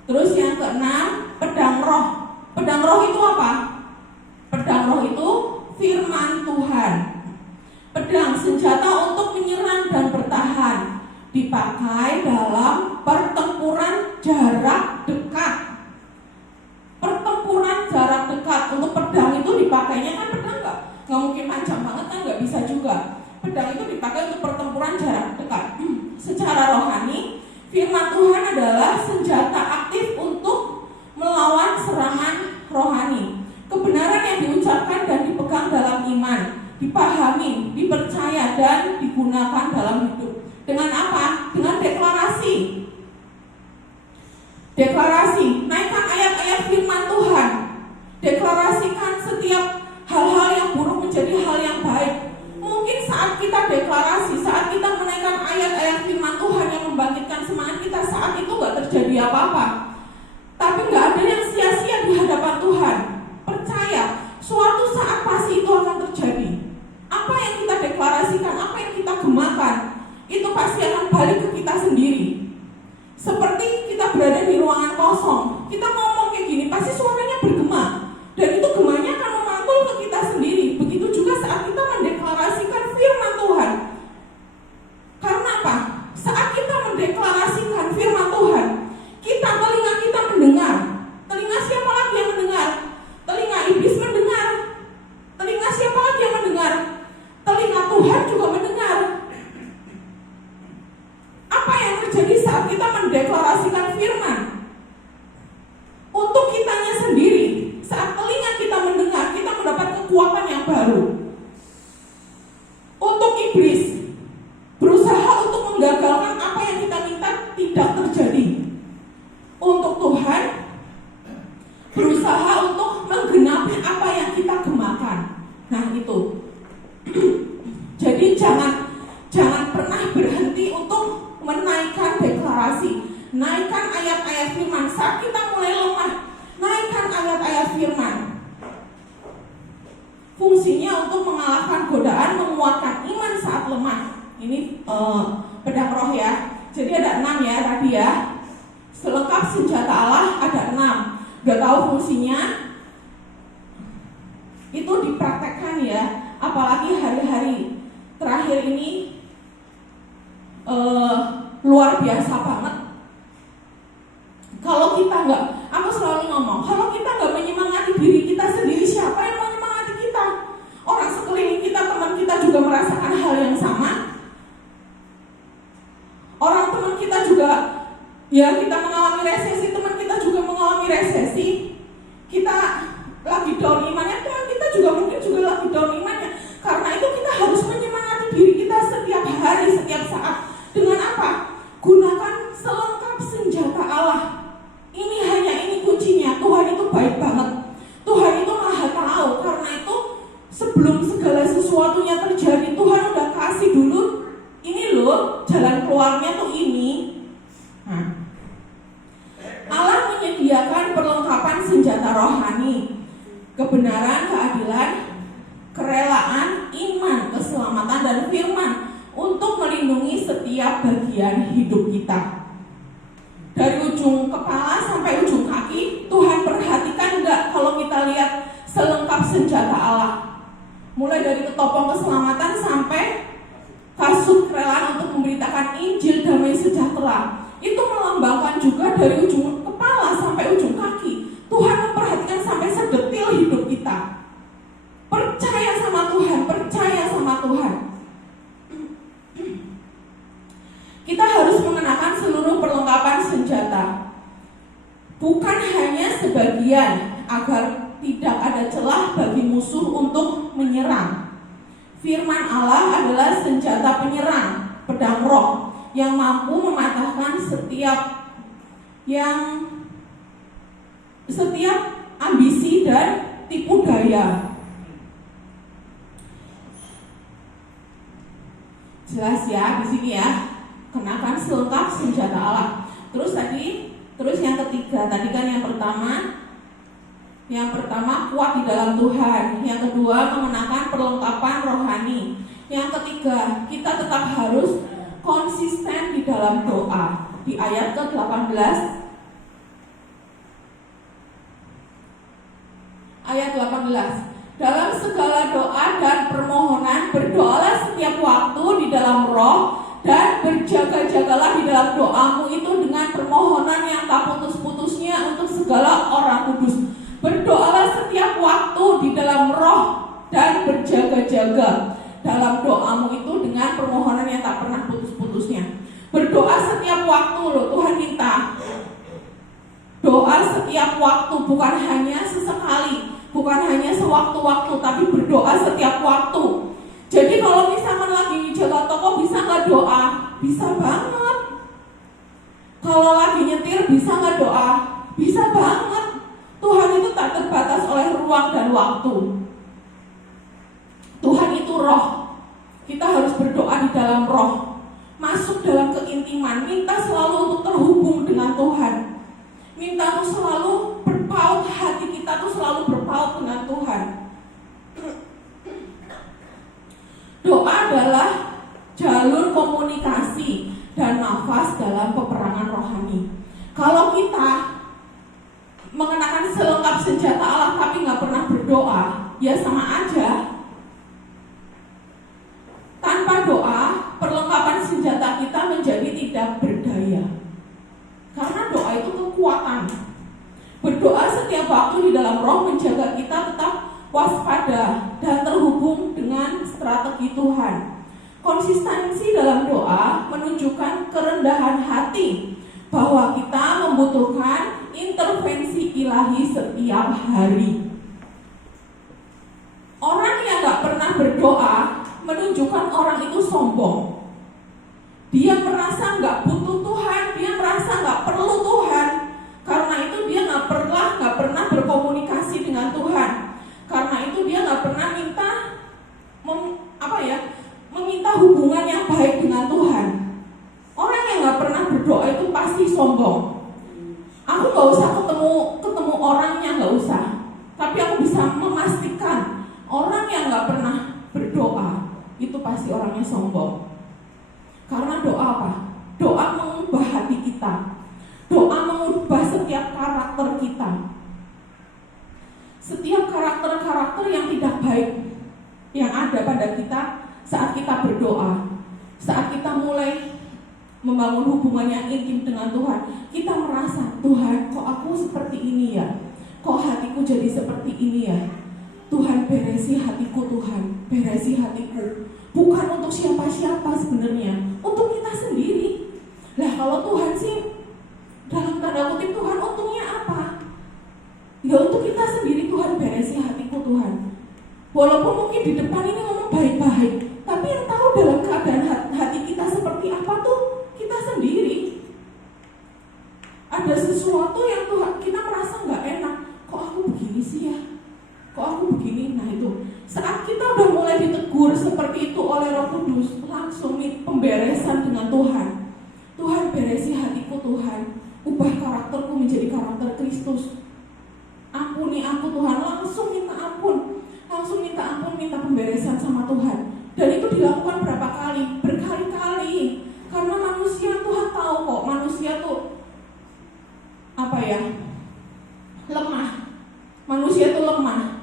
Terus yang keenam, pedang roh. Pedang roh itu apa? Pedang roh itu firman Tuhan. Pedang senjata untuk menyerang dan bertahan, dipakai dalam pertempuran jarak dekat. Pertempuran jarak dekat, untuk pedang itu dipakainya kan pedang nggak mungkin panjang banget kan, nggak bisa juga. Pedang itu dipakai untuk pertempuran jarak dekat. Secara rohani, firman Tuhan adalah senjata aktif untuk melawan serangan rohani. Kebenaran yang diucapkan dan dipegang dalam iman, dipahami, dipercaya, dan digunakan dalam hidup. Dengan apa? Dengan deklarasi. Deklarasi, naikkan ayat-ayat firman Tuhan. Deklarasikan setiap hal-hal yang buruk menjadi hal yang baik. Mungkin saat kita deklarasi, saat kita menaikkan ayat-ayat firman Tuhan yang membangkitkan semangat kita, saat itu gak terjadi apa-apa. Tapi gak ada yang sia-sia di hadapan Tuhan. Percaya, suatu saat pasti itu akan terjadi. Apa yang kita deklarasikan, apa yang kita gemakan, itu pasti akan balik ke kita sendiri. Seperti kita berada di ruangan kosong, kita ngomong kayak gini, pasti suaranya bergema. Dan itu gemanya akan memantul ke kita sendiri. Begitu juga saat kita mendeklarasikan firman Tuhan. Karena apa? Saat kita mendeklarasikan firman Tuhan, telinga kita mendengar. Telinga siapa lagi yang mendengar? Telinga iblis mendengar. Telinga siapa lagi yang mendengar? Telinga Tuhan juga mendengar. Apa yang terjadi saat kita mendeklarasikan firman? Untuk kitanya sendiri, saat telinga kita mendengar, kita mendapat kekuatan yang baru. Untuk iblis, berusaha untuk menggagalkan apa yang kita minta tidak terjadi. Untuk Tuhan, berusaha untuk menggenapi apa yang kita gemakan. Nah itu. Jadi jangan pernah berhenti untuk menaikkan deklarasi, naikkan ayat-ayat firman. Saat kita mulai lemah, naikkan ayat-ayat firman. Fungsinya untuk mengalahkan godaan, menguatkan iman saat lemah. Ini pedang roh ya. Jadi ada 6 ya tadi ya. Selengkap senjata Allah ada 6. Gak tahu fungsinya. Itu dipraktekkan ya. Apalagi hari-hari terakhir ini luar biasa banget. Kalau kita nggak, aku selalu ngomong, kalau kita nggak menyemangati diri kita sendiri, siapa yang mau menyemangati kita? Orang sekeliling kita, teman kita juga merasakan hal yang sama. Orang teman kita juga, ya kita mengalami resesi, teman kita juga mengalami resesi. Kita lagi down imannya, teman kita juga mungkin juga lagi down imannya. Karena itu kita harus menyemangati diri kita setiap hari, setiap saat. Dengan apa? Gunakan selengkap senjata Allah. Ini kuncinya. Tuhan itu baik banget. Tuhan itu maha tahu. Karena itu sebelum segala sesuatunya terjadi, Tuhan udah kasih dulu. Ini loh, jalan keluarnya tuh ini. Allah menyediakan perlengkapan senjata rohani, kebenaran, keadilan, kerelaan, iman, keselamatan, dan firman untuk melindungi setiap bagian hidup kita. Dari ujung kepala sampai ujung kaki, Tuhan perhatikan enggak kalau kita lihat selengkap senjata Allah. Mulai dari ketopong keselamatan sampai kasut kerelaan untuk memberitakan Injil damai sejahtera. Itu melambangkan juga dari ujung kepala sampai ujung kaki. Tuhan memperhatikan sampai sedetil hidup kita. Percaya sama Tuhan, percaya sama Tuhan. Kita harus mengenakan seluruh perlengkapan senjata, bukan hanya sebagian, agar tidak ada celah bagi musuh untuk menyerang. Firman Allah adalah senjata penyerang, pedang roh yang mampu mematahkan setiap ambisi dan tipu daya. Jelas ya di sini ya. Kenakan selengkap senjata Allah. Terus yang ketiga, tadi kan yang pertama kuat di dalam Tuhan. Yang kedua mengenakan perlengkapan rohani. Yang ketiga, kita tetap harus konsisten di dalam doa. Di ayat ke-18, ayat 18, Dalam segala doa dan permohonan, berdoalah setiap waktu di dalam roh, dan berjaga-jagalah di dalam doamu itu dengan permohonan yang tak putus-putusnya untuk segala orang kudus. Berdoalah setiap waktu di dalam roh dan berjaga-jaga dalam doamu itu dengan permohonan yang tak pernah putus-putusnya. Berdoa setiap waktu loh, Tuhan minta. Doa setiap waktu, bukan hanya sesekali, bukan hanya sewaktu-waktu, tapi berdoa setiap waktu. Jadi kalau misalkan lagi jaga toko, bisa nggak doa? Bisa banget. Kalau lagi nyetir, bisa nggak doa? Bisa banget. Tuhan itu tak terbatas oleh ruang dan waktu. Tuhan itu roh. Kita harus berdoa di dalam roh, masuk dalam keintiman, minta selalu untuk terhubung dengan Tuhan. Minta tuh selalu berpaut, hati kita tuh selalu berpaut dengan Tuhan. Doa adalah jalur komunikasi dan nafas dalam peperangan rohani. Kalau kita mengenakan selengkap senjata Allah tapi nggak pernah berdoa, ya sama aja. Tanpa doa, perlengkapan senjata kita menjadi tidak berdaya. Karena doa itu kekuatan. Berdoa setiap waktu di dalam roh menjaga kita tetap waspada dan terhubung dengan strategi Tuhan. Konsistensi dalam doa menunjukkan kerendahan hati bahwa kita membutuhkan intervensi ilahi setiap hari. Orang yang gak pernah berdoa menunjukkan orang itu sombong. Dia merasa gak butuh Tuhan, dia merasa gak perlu Tuhan. Karena itu dia gak pernah berkomunikasi dengan Tuhan. Karena itu dia gak pernah meminta hubungan yang baik dengan Tuhan. Orang yang gak pernah berdoa itu pasti sombong. Aku gak usah ketemu orangnya, gak usah. Tapi aku bisa memastikan orang yang gak pernah berdoa itu pasti orangnya sombong. Karena doa apa? Doa mengubah hati kita. Doa mengubah setiap karakter kita. Setiap karakter-karakter yang tidak baik yang ada pada kita saat kita berdoa, saat kita mulai membangun hubungan yang intim dengan Tuhan, kita merasa, Tuhan, kok aku seperti ini ya? Kok hatiku jadi seperti ini ya? Tuhan, beresi hatiku, Tuhan, beresi hatiku. Bukan untuk siapa-siapa sebenarnya, untuk kita sendiri. Lah kalau Tuhan sih, dalam tanda kutip Tuhan untungnya apa? Ya untuk kita sendiri. Tuhan, beresi hatiku, Tuhan. Walaupun mungkin di depan ini ngomong baik-baik, tapi yang tahu dalam keadaan hati kita seperti apa tuh kita sendiri. Ada sesuatu yang Tuhan kita merasa nggak enak. Kok aku begini sih ya? Kok aku begini? Nah itu saat kita udah mulai ditegur seperti itu oleh Roh Kudus, langsung nih pemberesan dengan Tuhan. Tuhan, beresi hatiku, Tuhan. Ubah karakterku menjadi karakter Kristus. Ampuni aku, Tuhan. Langsung minta ampun. Langsung minta ampun, minta pemberesan sama Tuhan. Dan itu dilakukan berapa kali? Berkali-kali. Karena manusia, Tuhan tahu kok, manusia tuh lemah. Manusia tuh lemah.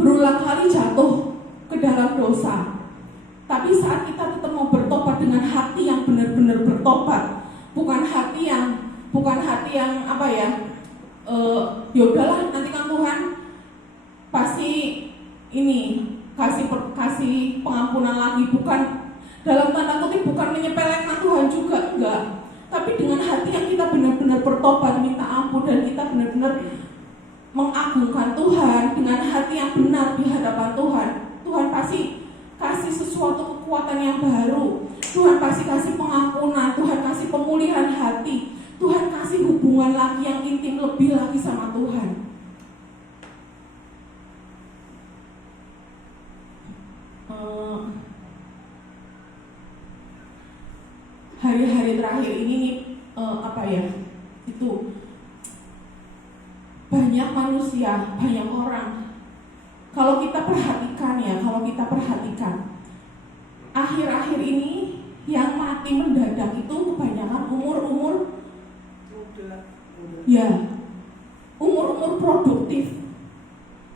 Berulang kali jatuh ke dalam dosa. Tapi saat kita tetap mau bertobat dengan hati yang benar-benar bertobat, bukan hati yang ya udahlah, nanti kan Tuhan pasti ini kasih pengampunan lagi, bukan dalam tanda kutip, bukan menyepelekan Tuhan juga, enggak. Tapi dengan hati yang kita benar-benar bertobat, minta ampun, dan kita benar-benar mengagungkan Tuhan dengan hati yang benar di hadapan Tuhan, Tuhan pasti kasih sesuatu kekuatan yang baru. Tuhan pasti kasih pengampunan, Tuhan kasih pemulihan hati, Tuhan kasih hubungan lagi yang intim lebih lagi sama Tuhan. Hari-hari terakhir ini itu banyak manusia, banyak orang. Kalau kita perhatikan, akhir-akhir ini yang mati mendadak itu kebanyakan umur produktif.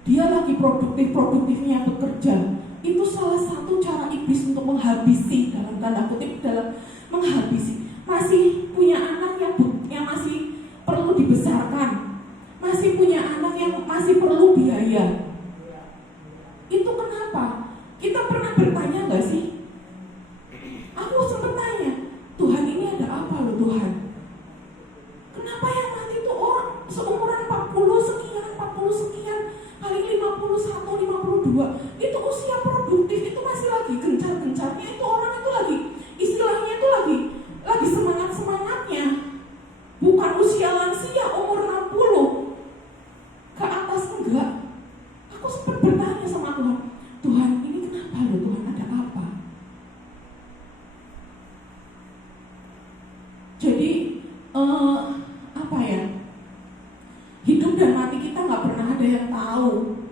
dia lagi produktifnya bekerja. Itu salah satu cara iblis untuk menghabisi, dalam tanda kutip, dalam menghabisi. Masih punya anak yang masih perlu dibesarkan, masih punya anak yang masih perlu biaya. Itu kenapa? Kita pernah bertanya gak sih? Aku sempat tanya, Tuhan ini ada apa loh Tuhan? Kenapa yang mati itu orang seumuran 40 sekian, paling 51, 52. Itu usia produktif, itu masih lagi gencar-gencarnya, itu orang itu lagi, istilahnya itu lagi semangat-semangatnya. Bukan usia lansia umur 60 ke atas, enggak. Aku sempat bertanya sama Tuhan, Tuhan ini kenapa loh Tuhan, ada apa? Jadi apa ya, hidup dan mati kita nggak pernah ada yang tahu.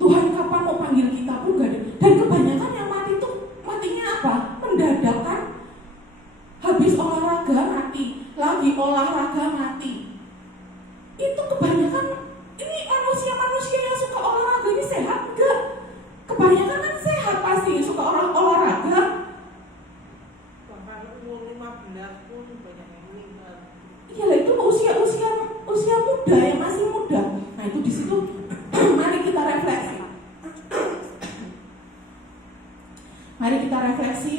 Tuhan kapan mau panggil kita pun gak ada. Dan kebanyakan yang mati itu matinya apa? Mendadak kan? Habis olahraga mati, lagi olahraga mati. Itu kebanyakan. Ini manusia yang suka olahraga ini sehat enggak? Kebanyakan kan sehat pasti, suka olahraga. Bahkan umur 15 pun banyak yang meninggal. Iya, itu usia muda, yang masih muda. Nah itu di situ mari kita refleksi. Mari kita refleksi.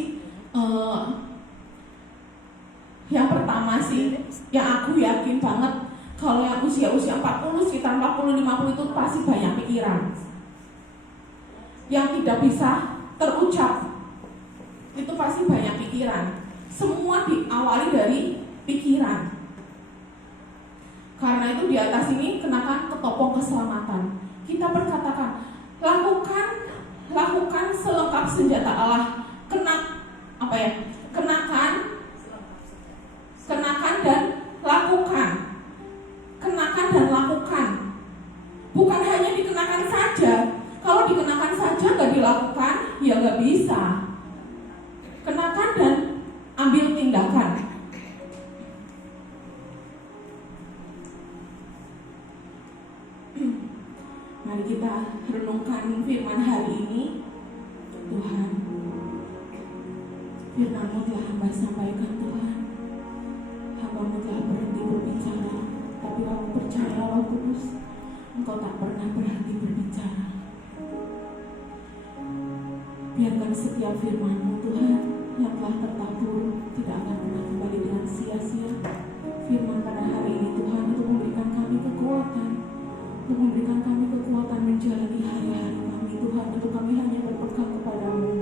Yang pertama sih, yang aku yakin banget, kalau yang usia 40, sekitar 40-50 itu pasti banyak pikiran yang tidak bisa terucap. Itu pasti banyak pikiran. Semua diawali dari pikiran. Karena itu di atas ini kenakan ketopong keselamatan. Kita berkatakan, lakukan selengkap senjata Allah. Kenakan dan lakukan. Kenakan dan lakukan. Bukan hanya dikenakan saja. Kalau dikenakan saja gak dilakukan, ya gak bisa. Kenakan dan ambil tindakan. Mari kita renungkan firman hari ini. Tuhan, firman-Mu telah hamba sampaikan Tuhan. Hamba-Mu telah berhenti berbicara, tapi aku percaya Roh Kudus, Engkau tak pernah berhenti berbicara. Biarkan setiap firman-Mu Tuhan yang telah tertabur tidak akan pernah kembali dengan sia-sia. Firman pada hari ini Tuhan untuk memberikan kami kekuatan, untuk memberikan kami kekuatan menjalani hari-hari kami Tuhan, untuk kami hanya berpegang kepada-Mu.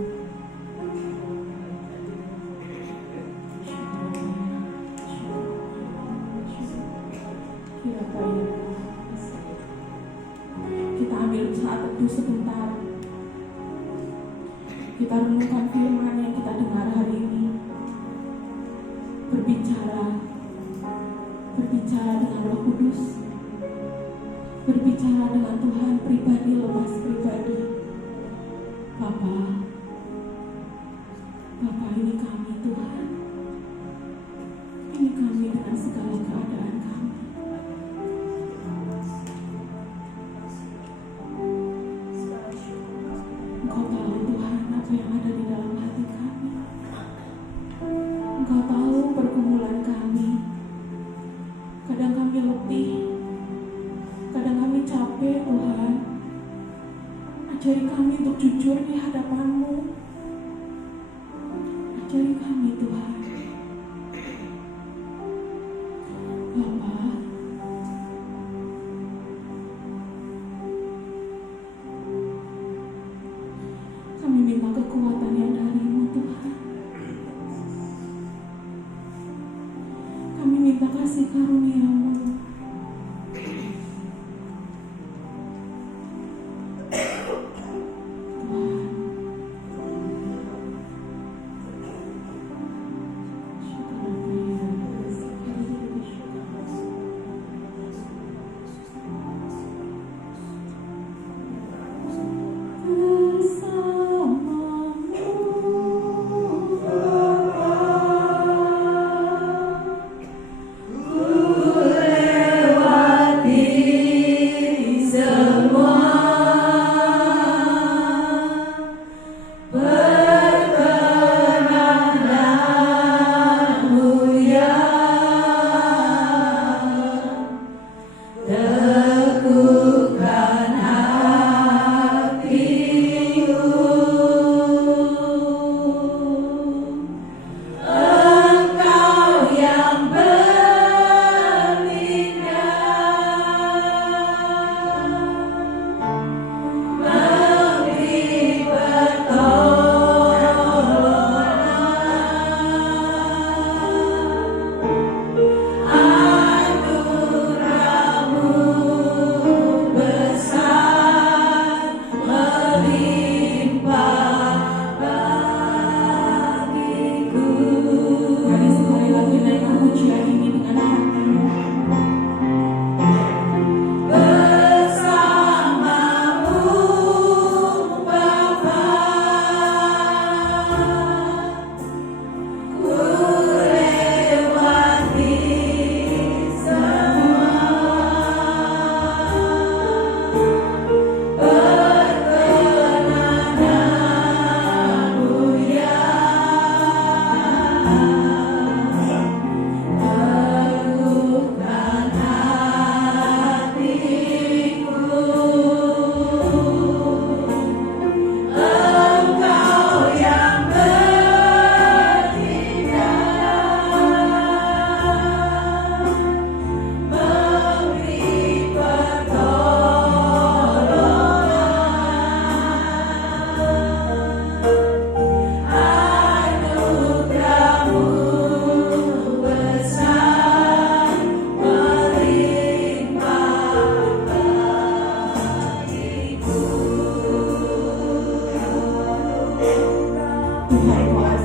Kita ambil saat teduh sebentar. Kita renungkan firman yang kita dengar hari ini. Berbicara dengan Roh Kudus. Berbicara dengan Tuhan pribadi, lepas pribadi. Bapa, ini kami Tuhan. Ini kami dengan segala keadaan kami. Engkau tahu Tuhan apa yang ada di dalam hati kami. Engkau tahu pergumulan kami. Kadang kami letih, kadang kami capek Tuhan. Ajari kami untuk jujur di hadapan-Mu. Ajari kami Tuhan. Bapa, kami minta kekuatan yang dari-Mu Tuhan. Kami minta kasih karunia-Mu. Ku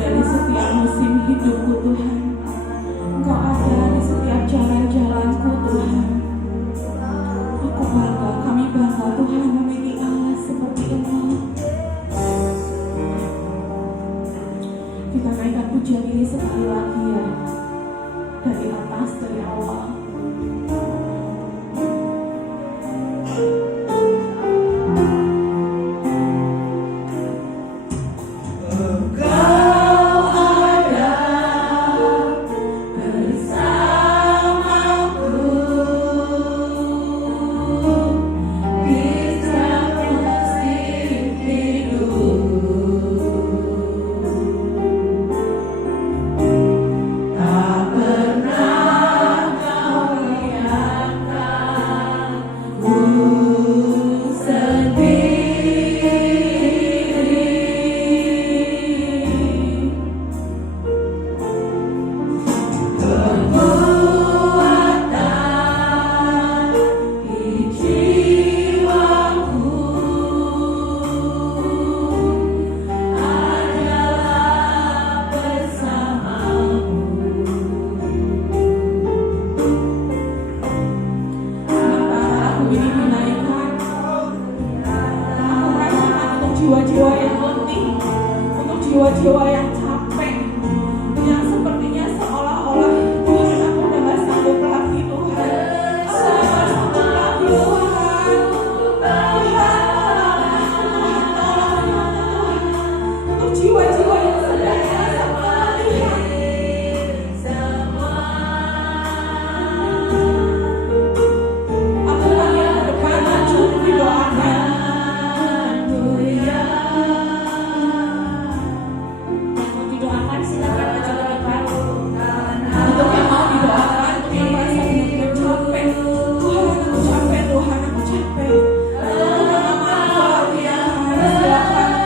di setiap musim hidupku Tuhan. Engkau ada di setiap jalan-jalanku Tuhan. Aku bangga, kami bangga Tuhan memiliki Allah seperti Engkau. Kita naikkan pujian ini sekali lagi ya, dari atas, dari awal. Jiwa-jiwa yang letih, untuk jiwa-jiwa yang capek, yang sepertinya seolah-olah Tuhan aku udah gak sanggup lagi Tuhan. Aku udah gak sanggup lagi Tuhan. Tuhan, untuk jiwa-jiwa yang sedang merasakan keletihan. Aku panggil ke depan, maju didoakan. Silakan maju ke depan. Untuk yang mau didoakan, untuk yang merasa benar-benar capek, Tuhan aku capek, Tuhan aku capek, aku udah gak mampu lagi ya Tuhan. Silakan.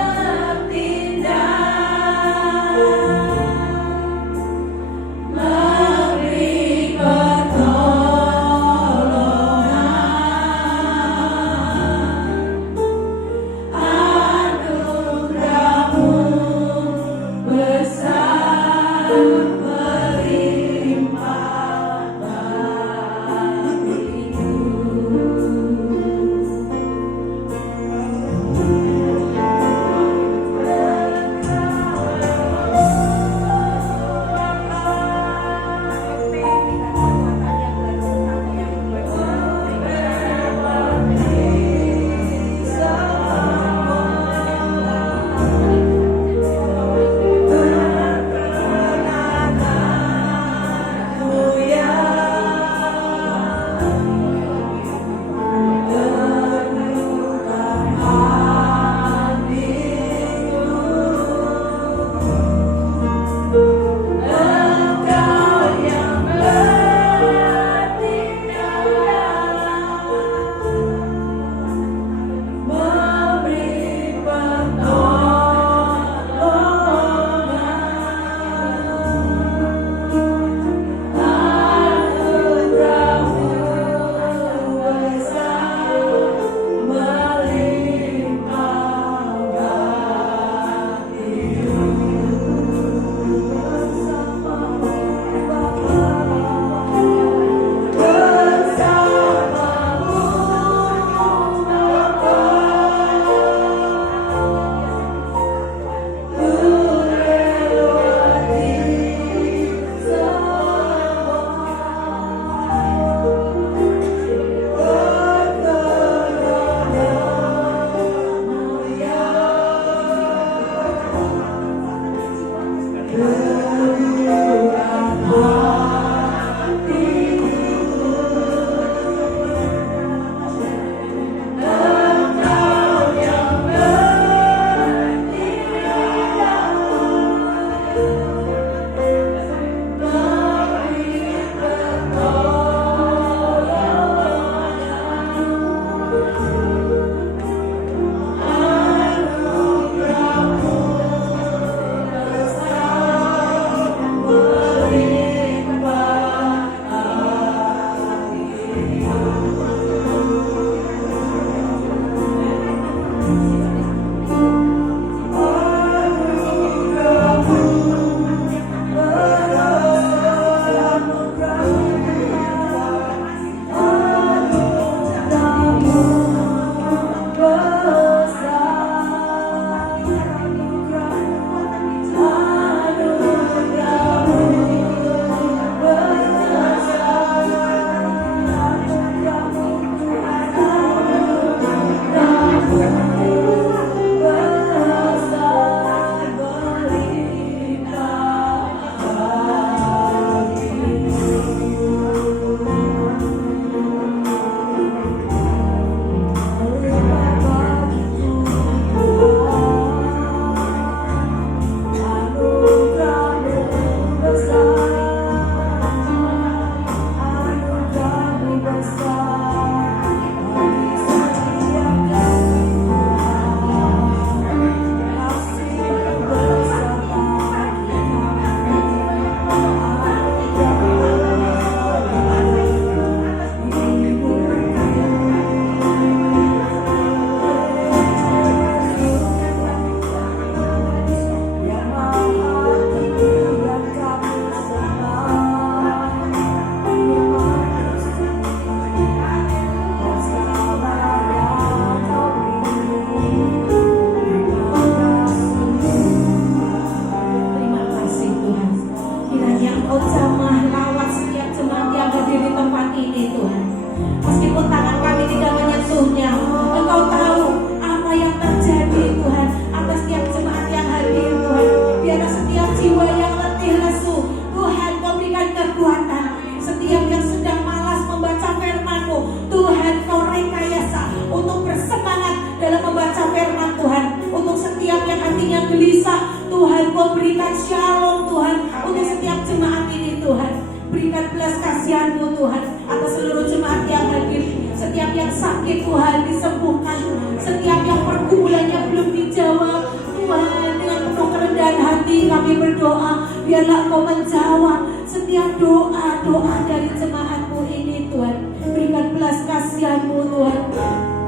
berikan shalom Tuhan untuk setiap jemaat ini Tuhan. Berikan belas kasihan-Mu Tuhan atas seluruh jemaat yang hadir. Setiap yang sakit Tuhan disembuhkan. Setiap yang pergumulannya belum dijawab Tuhan, dengan penuh kerendahan hati kami berdoa, biarlah Engkau menjawab setiap doa-doa dari jemaat-Mu ini Tuhan. Berikan belas kasihan-Mu Tuhan.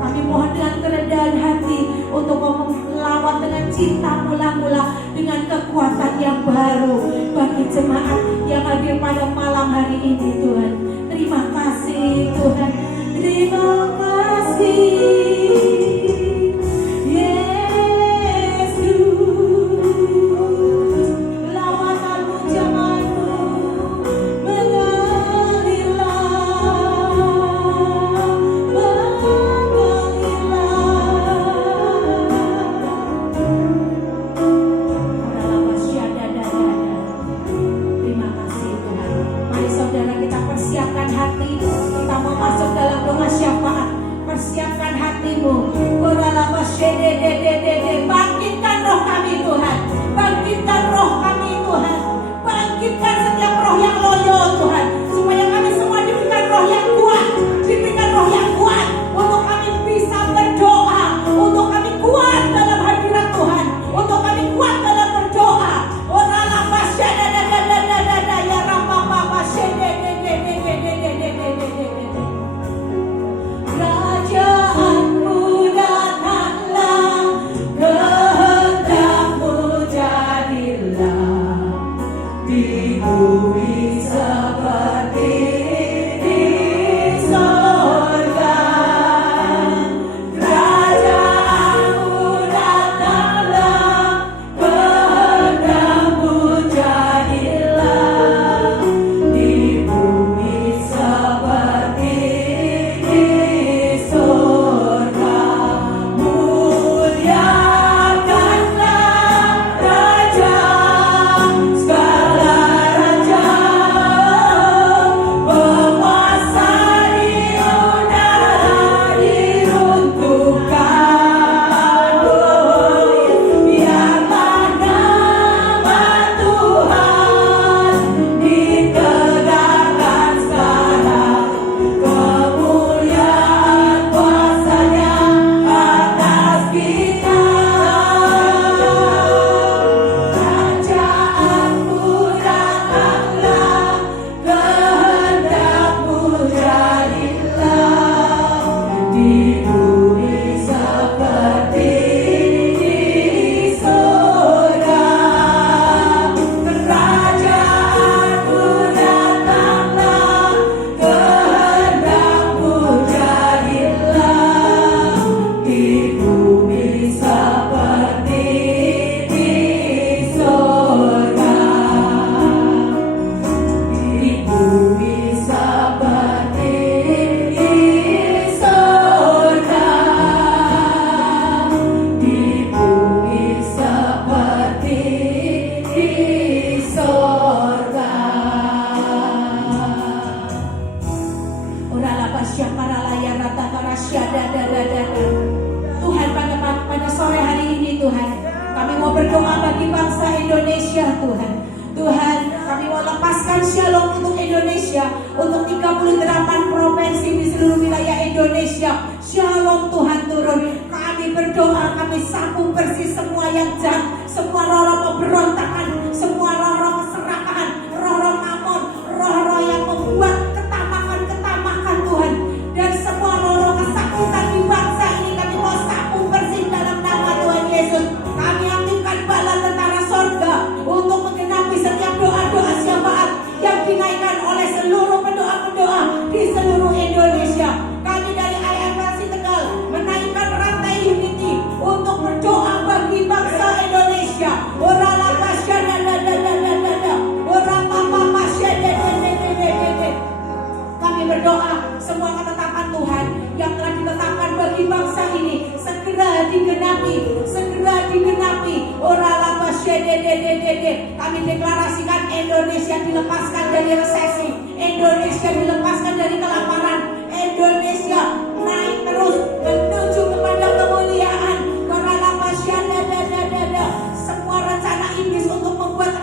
Kami mohon dengan kerendahan hati untuk melawat dengan cinta mula-mula, dengan kekuatan yang baru bagi jemaat yang hadir pada malam hari ini Tuhan. Terima kasih Tuhan. Terima kasih Yesus. Lawatan-Mu jemaat-Mu mengalirlah. Terima kasih Tuhan. Mari saudara kita persiapkan hati. Kita mau masuk dalam doa syafaat. Persiapkan hatimu. Bangkitkan roh kami Tuhan. Bangkitkan roh kami Tuhan. Bangkitkan setiap roh yang loyo Tuhan. Supaya kami semua diberikan roh yang kuat. Diberikan roh yang kuat. Untuk kami bisa berdoa. Untuk kami kuat dalam hadirat Tuhan. Untuk kami kuat dalam berdoa. Kerajaan-Mu datanglah, kehendak-Mu jadilah di bumi seperti di sorga. Kerajaan-Mu datanglah, kehendak-Mu jadilah di bumi seperti di sorga. Muliakanlah Raja segala raja, penguasa di udara diruntuhkan. Biarlah nama Tuhan ditegakkan sekarang. Kemuliaan kuasa-Nya atas kita. Kerajaan-Mu datanglah, kehendak-Mu jadilah di bumi seperti di sorga. Kerajaan-Mu datanglah, kehendak-Mu jadilah di bumi seperti di sorga. Di bumi seperti di sorga. Di bumi seperti di sorga. Tuhan, pada sore hari ini Tuhan, kami mau berdoa bagi bangsa Indonesia Tuhan. Tuhan, kami mau lepaskan shalom untuk Indonesia, untuk 38 provinsi di seluruh wilayah Indonesia. Shalom Tuhan turun. Kami berdoa, kami sapu bersih semua yang jahat, semua roh-roh pemberontakan, semua roh-roh keserakahan, roh-roh mamon, roh-roh yang membuat ketamakan Tuhan, dan semua roh-roh kesakitan di bangsa ini kami mau sapu bersih dalam nama Tuhan Yesus. Kami aktifkan bala tentara sorga untuk menggenapi setiap doa-doa syafaat yang dinaikkan oleh seluruh pendoa-pendoa di seluruh Indonesia. Kami dari IMRC Tegal menaikkan rantai unity untuk berdoa bagi bangsa Indonesia. Kami berdoa semua ketetapan Tuhan yang telah ditetapkan bagi bangsa ini segera digenapi, segera digenapi. Kami deklarasikan Indonesia dilepaskan dari resesi, Indonesia dilepaskan dari kelaparan, Indonesia naik terus menuju kepada kemuliaan. Semua rencana iblis untuk membuat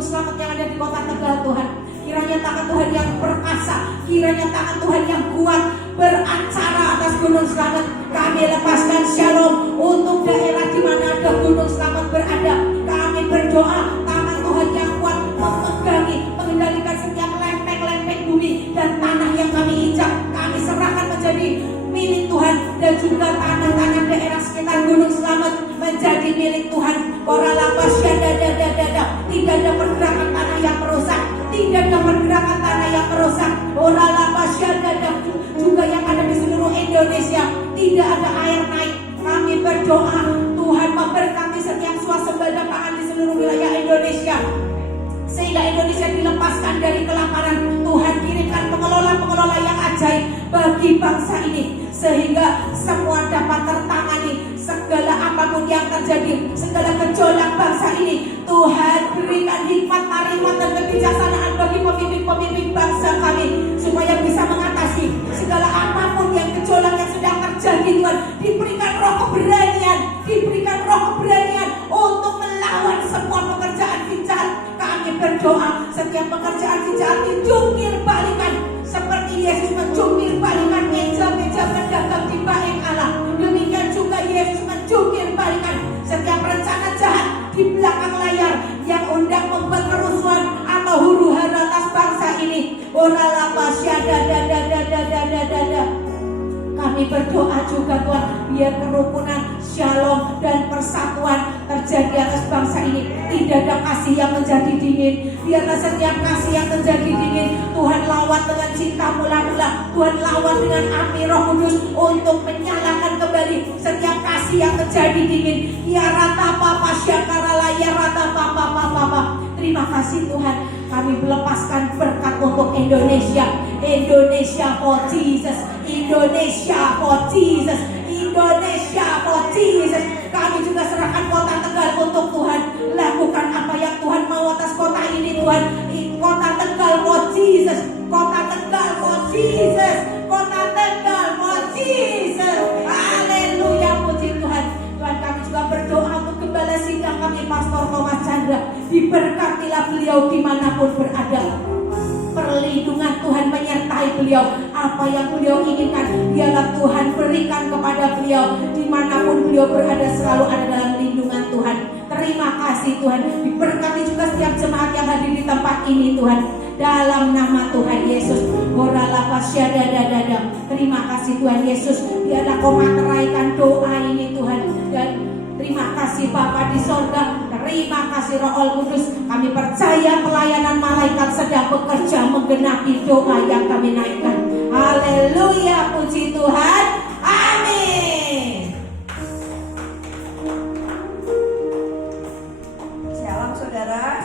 Gunung Slamet yang ada di kota Tegal Tuhan. Kiranya tangan Tuhan yang perkasa, kiranya tangan Tuhan yang kuat beracara atas Gunung Slamet. Kami lepaskan shalom untuk daerah di mana ada Gunung Slamet berada. Kami berdoa tangan Tuhan yang kuat memegangi, mengendalikan setiap lempeng-lempeng bumi dan tanah yang kami injak. Kami serahkan menjadi milik Tuhan, dan juga tanah-tanah daerah sekitar Gunung Slamet menjadi milik Tuhan. Tidak ada pergerakan tanah yang merusak, tidak ada pergerakan tanah yang merusak. Juga yang ada di seluruh Indonesia tidak ada air naik. Kami berdoa Tuhan memberkati setiap swasembada pangan di seluruh wilayah Indonesia, sehingga Indonesia dilepaskan dari kelaparan. Tuhan kirimkan pengelola-pengelola yang ajaib bagi bangsa ini, sehingga semua dapat tertangani. Segala apapun yang terjadi, segala gejolak bangsa ini, Tuhan berikan hikmat, marifat dan kebijaksanaan bagi pemimpin-pemimpin bangsa kami, supaya bisa mengatasi segala apapun yang gejolak yang sedang terjadi. Tuhan, diberikan roh keberanian untuk melawan semua pekerjaan jahat. Kami berdoa setiap pekerjaan jahat dijungkir balikan, seperti Yesus menjungkir balikan meja-meja pedagang di bait Allah. Demikian juga Yesus menjungkir balikan setiap rencana jahat di belakang layar yang undang membuat kerusuhan atau huru-hara atas bangsa ini. Kami berdoa juga Tuhan, biar kerukunan, shalom dan persatuan terjadi atas bangsa ini. Tidak ada kasih yang menjadi dingin. Biarlah setiap kasih yang menjadi dingin Tuhan lawan dengan cinta mula-mula. Tuhan lawan dengan api Roh Kudus untuk menyalakan kembali setiap kasih yang menjadi dingin. Ya rata papa syakara ya rata papa. Terima kasih Tuhan, kami melepaskan berkat untuk Indonesia. Indonesia for Jesus, Indonesia for Jesus, Indonesia for Jesus. Kami juga serahkan kota Tegal untuk Tuhan. Lakukan apa yang Tuhan mau atas kota ini Tuhan. Kota Tegal for Jesus, kota Tegal for Jesus, kota Tegal for Jesus. Haleluya, puji Tuhan. Tuhan, kami juga berdoa untuk Gembala Sidang kami Pastor Thomas Chandra. Diberkatilah beliau dimanapun berada. Perlindungan Tuhan menyertai beliau. Apa yang beliau inginkan, biarlah Tuhan berikan kepada beliau. Dimanapun beliau berada, selalu ada dalam lindungan Tuhan. Terima kasih Tuhan. Diberkati juga setiap jemaat yang hadir di tempat ini Tuhan, dalam nama Tuhan Yesus. Terima kasih Tuhan Yesus. Biarlah Kau materaikan doa ini Tuhan. Dan terima kasih Bapa di sorga. Terima kasih Roh Kudus. Kami percaya pelayanan malaikat sedang bekerja menggenapi doa yang kami naikkan. Haleluya, puji Tuhan. Amin. Shalom saudara.